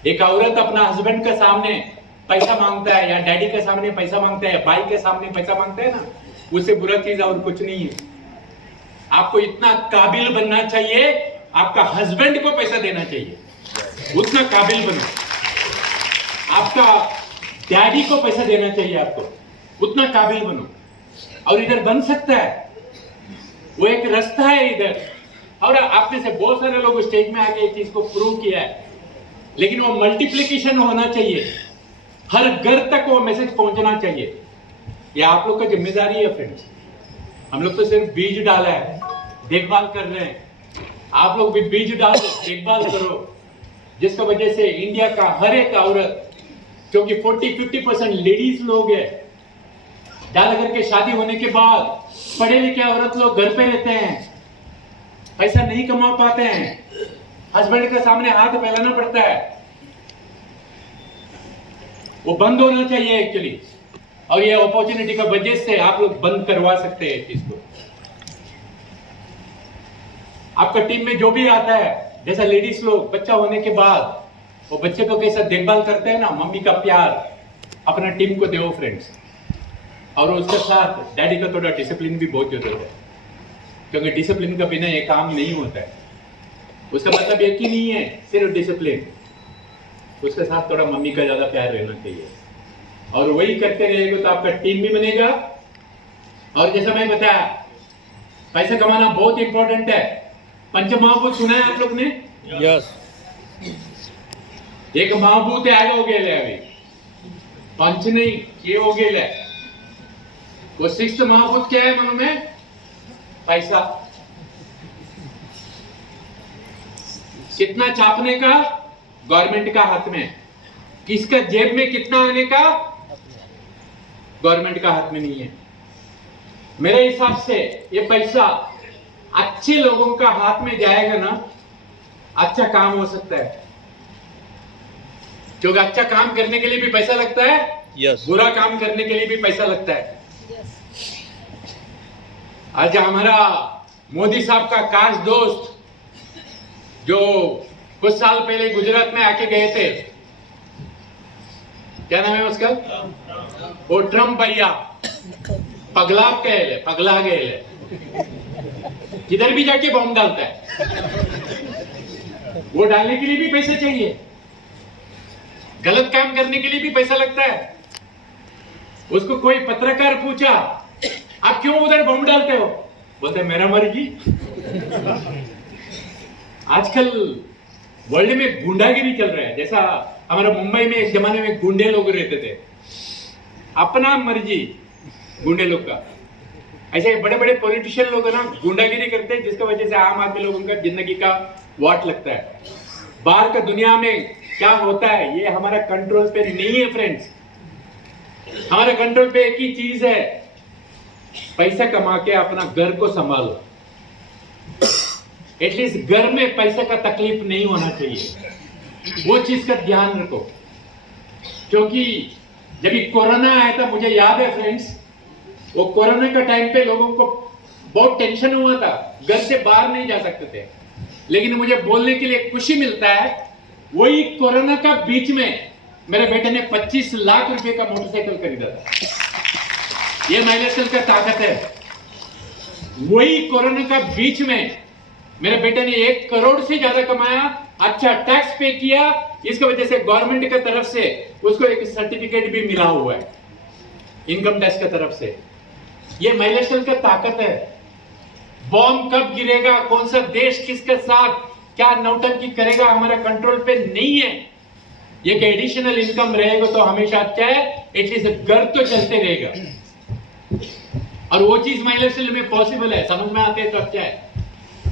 एक औरत अपना हस्बैंड के सामने पैसा मांगता है, या डैडी के सामने पैसा मांगता है, या भाई के सामने पैसा मांगता है ना, उससे बुरा चीज और कुछ नहीं है। आपको इतना काबिल बनना चाहिए, आपका हस्बैंड को पैसा देना चाहिए, उतना काबिल बनो। आपका डैडी को पैसा देना चाहिए, आपको उतना काबिल बनो। और इधर बन सकता है, वो एक रास्ता है इधर। और आप में से बहुत सारे लोग स्टेज में आके इस चीज को प्रूव किया है, लेकिन वो मल्टीप्लिकेशन होना चाहिए, हर घर तक वो मैसेज पहुंचना चाहिए। ये आप लोग का जिम्मेदारी है फ्रेंड्स। हम लोग तो सिर्फ बीज डाला है, देखभाल कर रहे हैं। आप लोग भी बीज डालो, देखभाल करो, जिसका वजह से इंडिया का हर एक औरत, क्योंकि 40-50% लेडीज लोग हैं, ज्यादा करके शादी होने के बाद पढ़े लिखे औरत लोग घर पे रहते हैं, पैसा नहीं कमा पाते हैं, हस्बैंड के सामने हाथ फैलाना पड़ता है। वो बंद होना चाहिए एक्चुअली, और ये अपॉर्चुनिटी का वजह से आप लोग बंद करवा सकते हैं इसको। आपका टीम में जो भी आता है, जैसा लेडीज लोग बच्चा होने के बाद वो बच्चे को कैसा देखभाल करते हैं ना, मम्मी का प्यार अपना टीम को दो फ्रेंड्स। और उसके साथ डैडी का थोड़ा डिसिप्लिन भी बहुत जरूरत है, क्योंकि डिसिप्लिन का बिना ये काम नहीं होता है। उसका मतलब एक ही नहीं है सिर्फ डिसिप्लिन, उसके साथ थोड़ा मम्मी का ज्यादा प्यार रहना चाहिए। और वही करते रहेगा तो आपका टीम भी बनेगा। और जैसा मैं बताया, पैसा कमाना बहुत इंपॉर्टेंट है। पंचमहाभूत सुना है आप लोग ने? यस। एक महाभूत ऐड हो गए अभी, पंच नहीं ये हो गए। वो 6th महाभूत क्या है मालूम है? पैसा। कितना छापने का? गवर्नमेंट का हाथ में। किसका जेब में कितना आने का? गवर्नमेंट का हाथ में नहीं है। मेरे हिसाब से ये पैसा अच्छे लोगों का हाथ में जाएगा ना, अच्छा काम हो सकता है। क्योंकि अच्छा काम करने के लिए भी पैसा लगता है, यस। बुरा काम करने के लिए भी पैसा लगता है। आज हमारा मोदी साहब का खास दोस्त जो कुछ साल पहले गुजरात में आके गए थे, क्या नाम है उसका? वो ट्रम्प भैया पगला गए, किधर भी जाके बॉम्ब डालता है। वो डालने के लिए भी पैसे चाहिए, गलत काम करने के लिए भी पैसा लगता है। उसको कोई पत्रकार पूछा, आप क्यों उधर बॉम्ब डालते हो? बोलते मेरा मर्जी। आजकल वर्ल्ड में गुंडागिरी चल रहा है। जैसा हमारा मुंबई में एक जमाने में गुंडे लोग रहते थे, अपना मर्जी गुंडे लोग का। ऐसे बड़े बड़े पॉलिटिशियन लोग ना गुंडागिरी करते हैं, जिसकी वजह से आम आदमी लोगों का जिंदगी का वाट लगता है। बाहर का दुनिया में क्या होता है ये हमारा कंट्रोल पे नहीं है फ्रेंड्स। हमारे कंट्रोल पे एक ही चीज है, पैसा कमा के अपना घर को संभालो। एटलीस्ट घर में पैसे का तकलीफ नहीं होना चाहिए, वो चीज का ध्यान रखो। क्योंकि जब ये कोरोना आया था, मुझे याद है फ्रेंड्स, वो कोरोना का टाइम पे लोगों को बहुत टेंशन हुआ था, घर से बाहर नहीं जा सकते थे। लेकिन मुझे बोलने के लिए खुशी मिलता है, वही कोरोना का बीच में मेरे बेटे ने 25 लाख रुपए का मोटरसाइकिल खरीदा था। ये माइलेज का ताकत है। वही कोरोना का बीच में मेरे बेटे ने 1 करोड़ से ज्यादा कमाया, अच्छा टैक्स पे किया। इसकी वजह से गवर्नमेंट की तरफ से उसको एक सर्टिफिकेट भी मिला हुआ है इनकम टैक्स की तरफ से। ये महिला का ताकत है। बॉम्ब कब गिरेगा, कौन सा देश किसके साथ क्या नौटंकी करेगा, हमारा कंट्रोल पे नहीं है। ये एडिशनल इनकम रहेगा तो हमेशा अच्छा है, एटलीस्ट घर तो चलते रहेगा। और वो चीज माई लाइफस्टाइल में पॉसिबल है, समझ में आते हैं तो अच्छा है,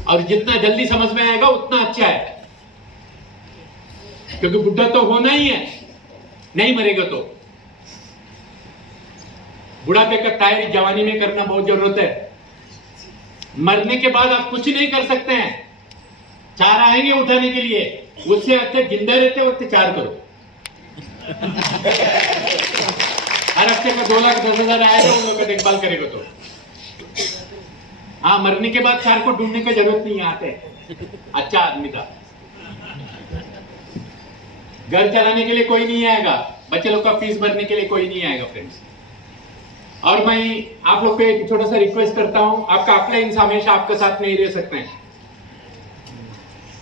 और जितना जल्दी समझ में आएगा उतना अच्छा है, क्योंकि बुढ़ा तो होना ही है, नहीं मरेगा तो। बुढ़ापे का तैयारी जवानी में करना बहुत जरूरत है। मरने के बाद आप कुछ नहीं कर सकते हैं, चार आएंगे उठाने के लिए, उससे अच्छा जिंदा रहते वक्त चार करो। हर हफ्ते का 2,10,000 आएगा, उन लोग का देखभाल करेगा तो। हाँ, मरने के बाद चार को ढूंढने की जरूरत नहीं आते अच्छा आदमी का। घर चलाने के लिए कोई नहीं आएगा, बच्चे लोग का फीस भरने के लिए कोई नहीं आएगा फ्रेंड्स। और मैं आप लोग को एक छोटा सा रिक्वेस्ट करता हूं, आपका अपलाइन हमेशा आपके साथ नहीं रह सकते हैं।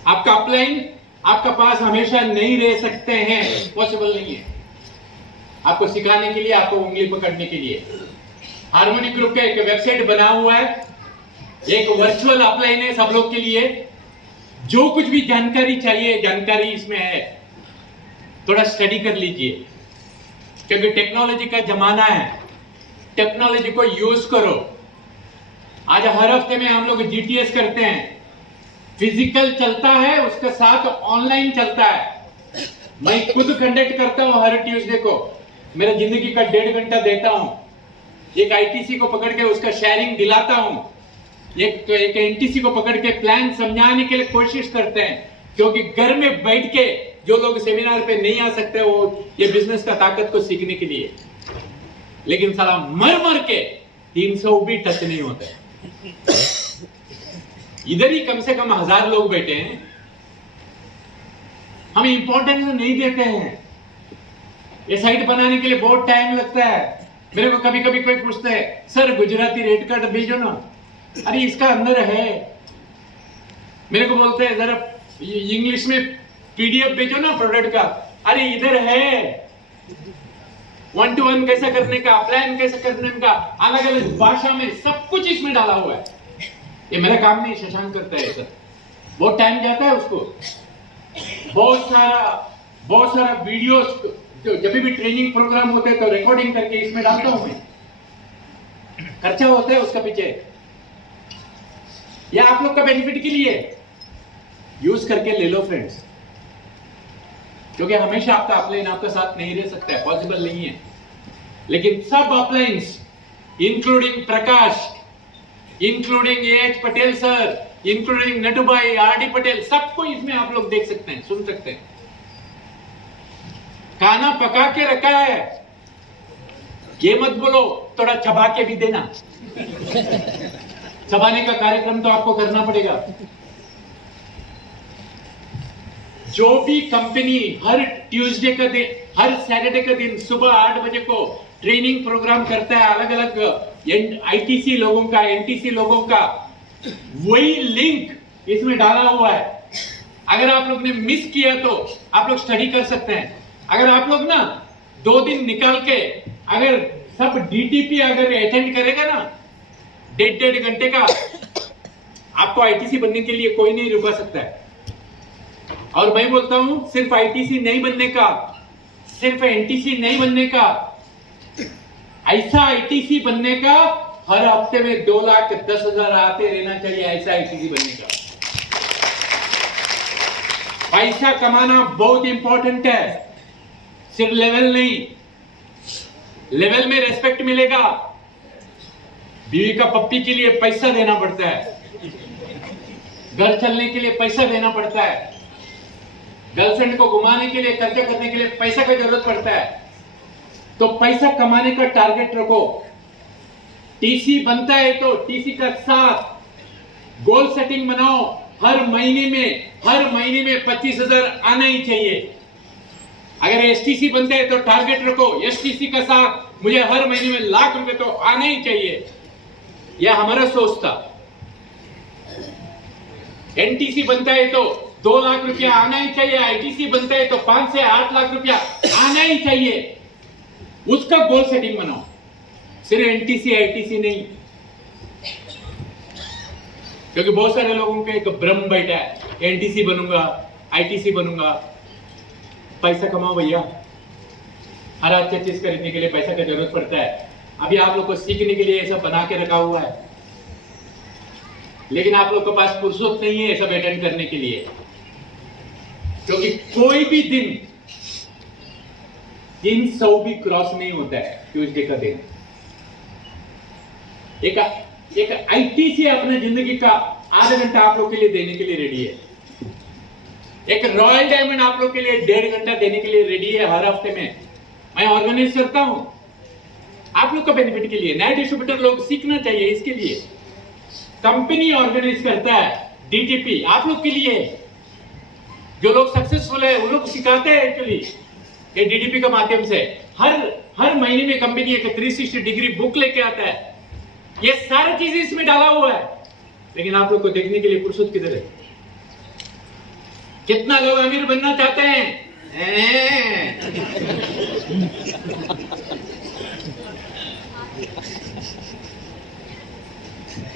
आपका अपलाइन आपका पास हमेशा नहीं रह सकते हैं, पॉसिबल नहीं है। आपको सिखाने के लिए, आपको उंगली पकड़ने के लिए हार्मोनी ग्रुप का एक वेबसाइट बना हुआ है, एक वर्चुअल अपलाइन है सब लोग के लिए। जो कुछ भी जानकारी चाहिए, जानकारी इसमें है, थोड़ा स्टडी कर लीजिए, क्योंकि टेक्नोलॉजी का जमाना है, टेक्नोलॉजी को यूज करो। आज हर हफ्ते में हम लोग जीटीएस करते हैं, फिजिकल चलता है, उसके साथ ऑनलाइन चलता है। मैं खुद कंडक्ट करता हूं हर ट्यूसडे को, मेरा जिंदगी का 1.5 घंटा देता हूं। एक आईटीसी को पकड़ के उसका शेयरिंग दिलाता हूं, एक एनटीसी को पकड़ के प्लान समझाने के लिए कोशिश करते हैं, क्योंकि घर में बैठ के जो लोग सेमिनार पे नहीं आ सकते, वो ये बिजनेस का ताकत को सीखने के लिए। लेकिन साला मर के 300 भी टच नहीं होते। इधर ही कम से कम 1000 लोग बैठे हैं, हम इंपॉर्टेंस नहीं देते हैं। ये साइट बनाने के लिए बहुत टाइम लगता है। मेरे को कभी कभी कोई पूछता है, सर गुजराती रेट कार्ड भेजो ना। अरे इसका अंदर है। मेरे को बोलते हैं जरा इंग्लिश में पीडीएफ भेजो ना प्रोडक्ट का। अरे इधर है। 1-to-1 कैसा करने का, प्लान कैसा करने का, अलग अलग भाषा में सब कुछ इसमें डाला हुआ है। ये मेरा काम नहीं, शशांक करता है सर। बहुत टाइम जाता है उसको। बहुत सारा वीडियोस, जब भी ट्रेनिंग प्रोग्राम होते हैं तो रिकॉर्डिंग करके इसमें डालता हूं मैं। खर्चा होता है उसका पीछे। या आप लोग का बेनिफिट के लिए यूज करके ले लो फ्रेंड्स, क्योंकि हमेशा आपका अपलाइन आपके साथ नहीं रह सकता है, पॉसिबल नहीं है। लेकिन सब appliances including Prakash, including H Patel sir, including Natubhai, RD Patel, सबको इसमें आप लोग देख सकते हैं, सुन सकते हैं। खाना पका के रखा है, ये मत बोलो थोड़ा चबा के भी देना। चबाने का कार्यक्रम तो आपको करना पड़ेगा। जो भी कंपनी हर ट्यूसडे का दिन, हर सैटरडे का दिन सुबह 8 बजे को ट्रेनिंग प्रोग्राम करता है, अलग अलग आईटीसी लोगों का, एनटीसी लोगों का, वही लिंक इसमें डाला हुआ है। अगर आप लोग ने मिस किया तो आप लोग स्टडी कर सकते हैं। अगर आप लोग ना 2 दिन निकाल के अगर सब डीटीपी अगर अटेंड करेगा ना 1.5 घंटे का, आपको आईटीसी बनने के लिए कोई नहीं रुका सकता है। और मैं बोलता हूं सिर्फ आईटीसी नहीं बनने का, सिर्फ एनटीसी नहीं बनने का, ऐसा आईटीसी बनने का, हर हफ्ते में 2,10,000 आते रहना चाहिए, ऐसा आईटीसी बनने का। पैसा कमाना बहुत इंपॉर्टेंट है, सिर्फ लेवल नहीं। लेवल में रेस्पेक्ट मिलेगा, बीवी का पप्पी के लिए पैसा देना पड़ता है, घर चलने के लिए पैसा देना पड़ता है, गर्लफ्रेंड को घुमाने के लिए, खर्चा करने के लिए पैसा की जरूरत पड़ता है। तो पैसा कमाने का टारगेट रखो। टीसी बनता है तो टीसी का साथ गोल सेटिंग बनाओ। हर महीने में 25,000 आना ही चाहिए। अगर एसटीसी बनते हैं तो टारगेट रखो, एसटीसी का साथ मुझे हर महीने में ₹1,00,000 तो आना ही चाहिए। यह हमारा सोच था। एनटीसी बनता है तो ₹2,00,000 आना ही चाहिए, आईटीसी बनता है तो 5 से 8 लाख रुपया आना ही चाहिए। उसका गोल सेटिंग बनाओ, सिर्फ एनटीसी आईटीसी नहीं। क्योंकि बहुत सारे लोगों का एक भ्रम बैठा है, एनटीसी बनूंगा, आईटीसी बनूंगा। पैसा कमाओ भैया, हर अच्छी चीज खरीदने के लिए पैसा की जरूरत पड़ता है। अभी आप लोग को सीखने के लिए ऐसा बना के रखा हुआ है, लेकिन आप लोग के पास फुर्सत नहीं है सब अटेंड करने के लिए, क्योंकि कोई भी दिन 300 भी क्रॉस नहीं होता है ट्यूसडे का दिन। एक आईटीसी अपने जिंदगी का आधा घंटा आप लोग के लिए देने के लिए रेडी है। एक रॉयल डायमंड आप लोग के लिए 1.5 घंटा देने के लिए रेडी है हर हफ्ते में। मैं ऑर्गेनाइज करता हूं आप लोग का बेनिफिट के लिए। नए डिस्ट्रीब्यूटर लोग सीखना चाहिए, इसके लिए कंपनी ऑर्गेनाइज करता है डीटीपी आप लोग के लिए। जो लोग सक्सेसफुल है उन लोग सिखाते हैं एक्चुअली ये डीटीपी के माध्यम से। हर महीने में कंपनी एक 360 डिग्री बुक लेके आता है। ये सारी चीजें इसमें डाला हुआ है, लेकिन आप लोग को देखने के लिए फुर्सत किधर है? कितना लोग अमीर बनना चाहते हैं?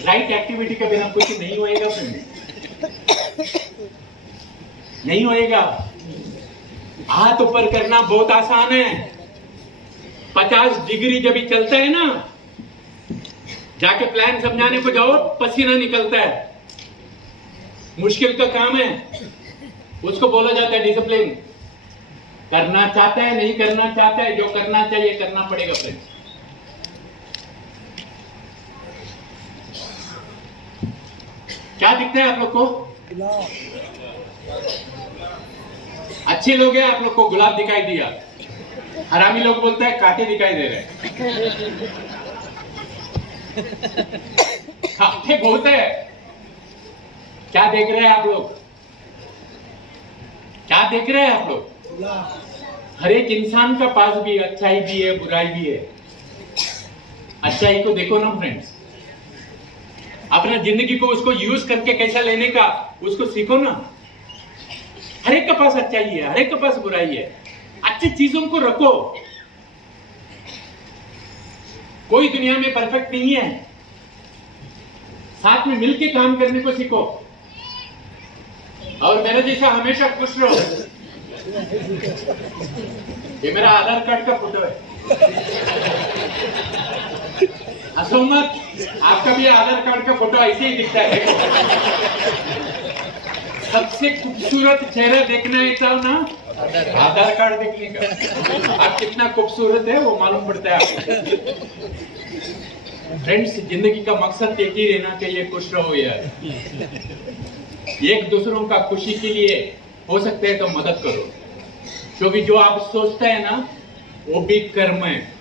राइट एक्टिविटी के बिना कुछ नहीं होएगा फ्रेंड्स, नहीं होएगा। हाथ ऊपर करना बहुत आसान है। 50 डिग्री जब भी चलता है ना, जाके प्लान समझाने को जाओ पसीना निकलता है, मुश्किल का काम है। उसको बोला जाता है डिसिप्लिन। करना चाहता है नहीं करना चाहता है, जो करना चाहिए करना पड़ेगा फ्रेंड्स। क्या दिखता है आप लोग को? अच्छे लोग हैं आप लोग को गुलाब दिखाई दिया, हरामी लोग बोलते हैं कांटे दिखाई दे रहे हैं। कांटे बहुत है। क्या देख रहे हैं आप लोग? क्या देख रहे हैं आप लोग? हर एक इंसान का पास भी अच्छाई भी है बुराई भी है। अच्छाई को देखो ना फ्रेंड्स, अपना जिंदगी को उसको यूज करके कैसा लेने का उसको सीखो ना। हर एक के पास अच्छाई है, हर एक के पास बुराई है। अच्छी चीजों को रखो। कोई दुनिया में परफेक्ट नहीं है। साथ में मिलके काम करने को सीखो। और मेरे जैसा हमेशा खुश रहो। ये मेरा आधार कार्ड का फोटो है। हंसो मत, आपका भी आधार कार्ड का फोटो ऐसे ही दिखता है। सबसे खूबसूरत चेहरा देखना है चाहो ना, आधार कार्ड देखने का। आप कितना खूबसूरत है वो मालूम पड़ता है आपको। फ्रेंड्स, जिंदगी का मकसद एक ही रहना चाहिए, खुश रहो यार। एक दूसरों का खुशी के लिए हो सकता है तो मदद करो, क्योंकि जो आप सोचते हैं ना वो भी कर्म है।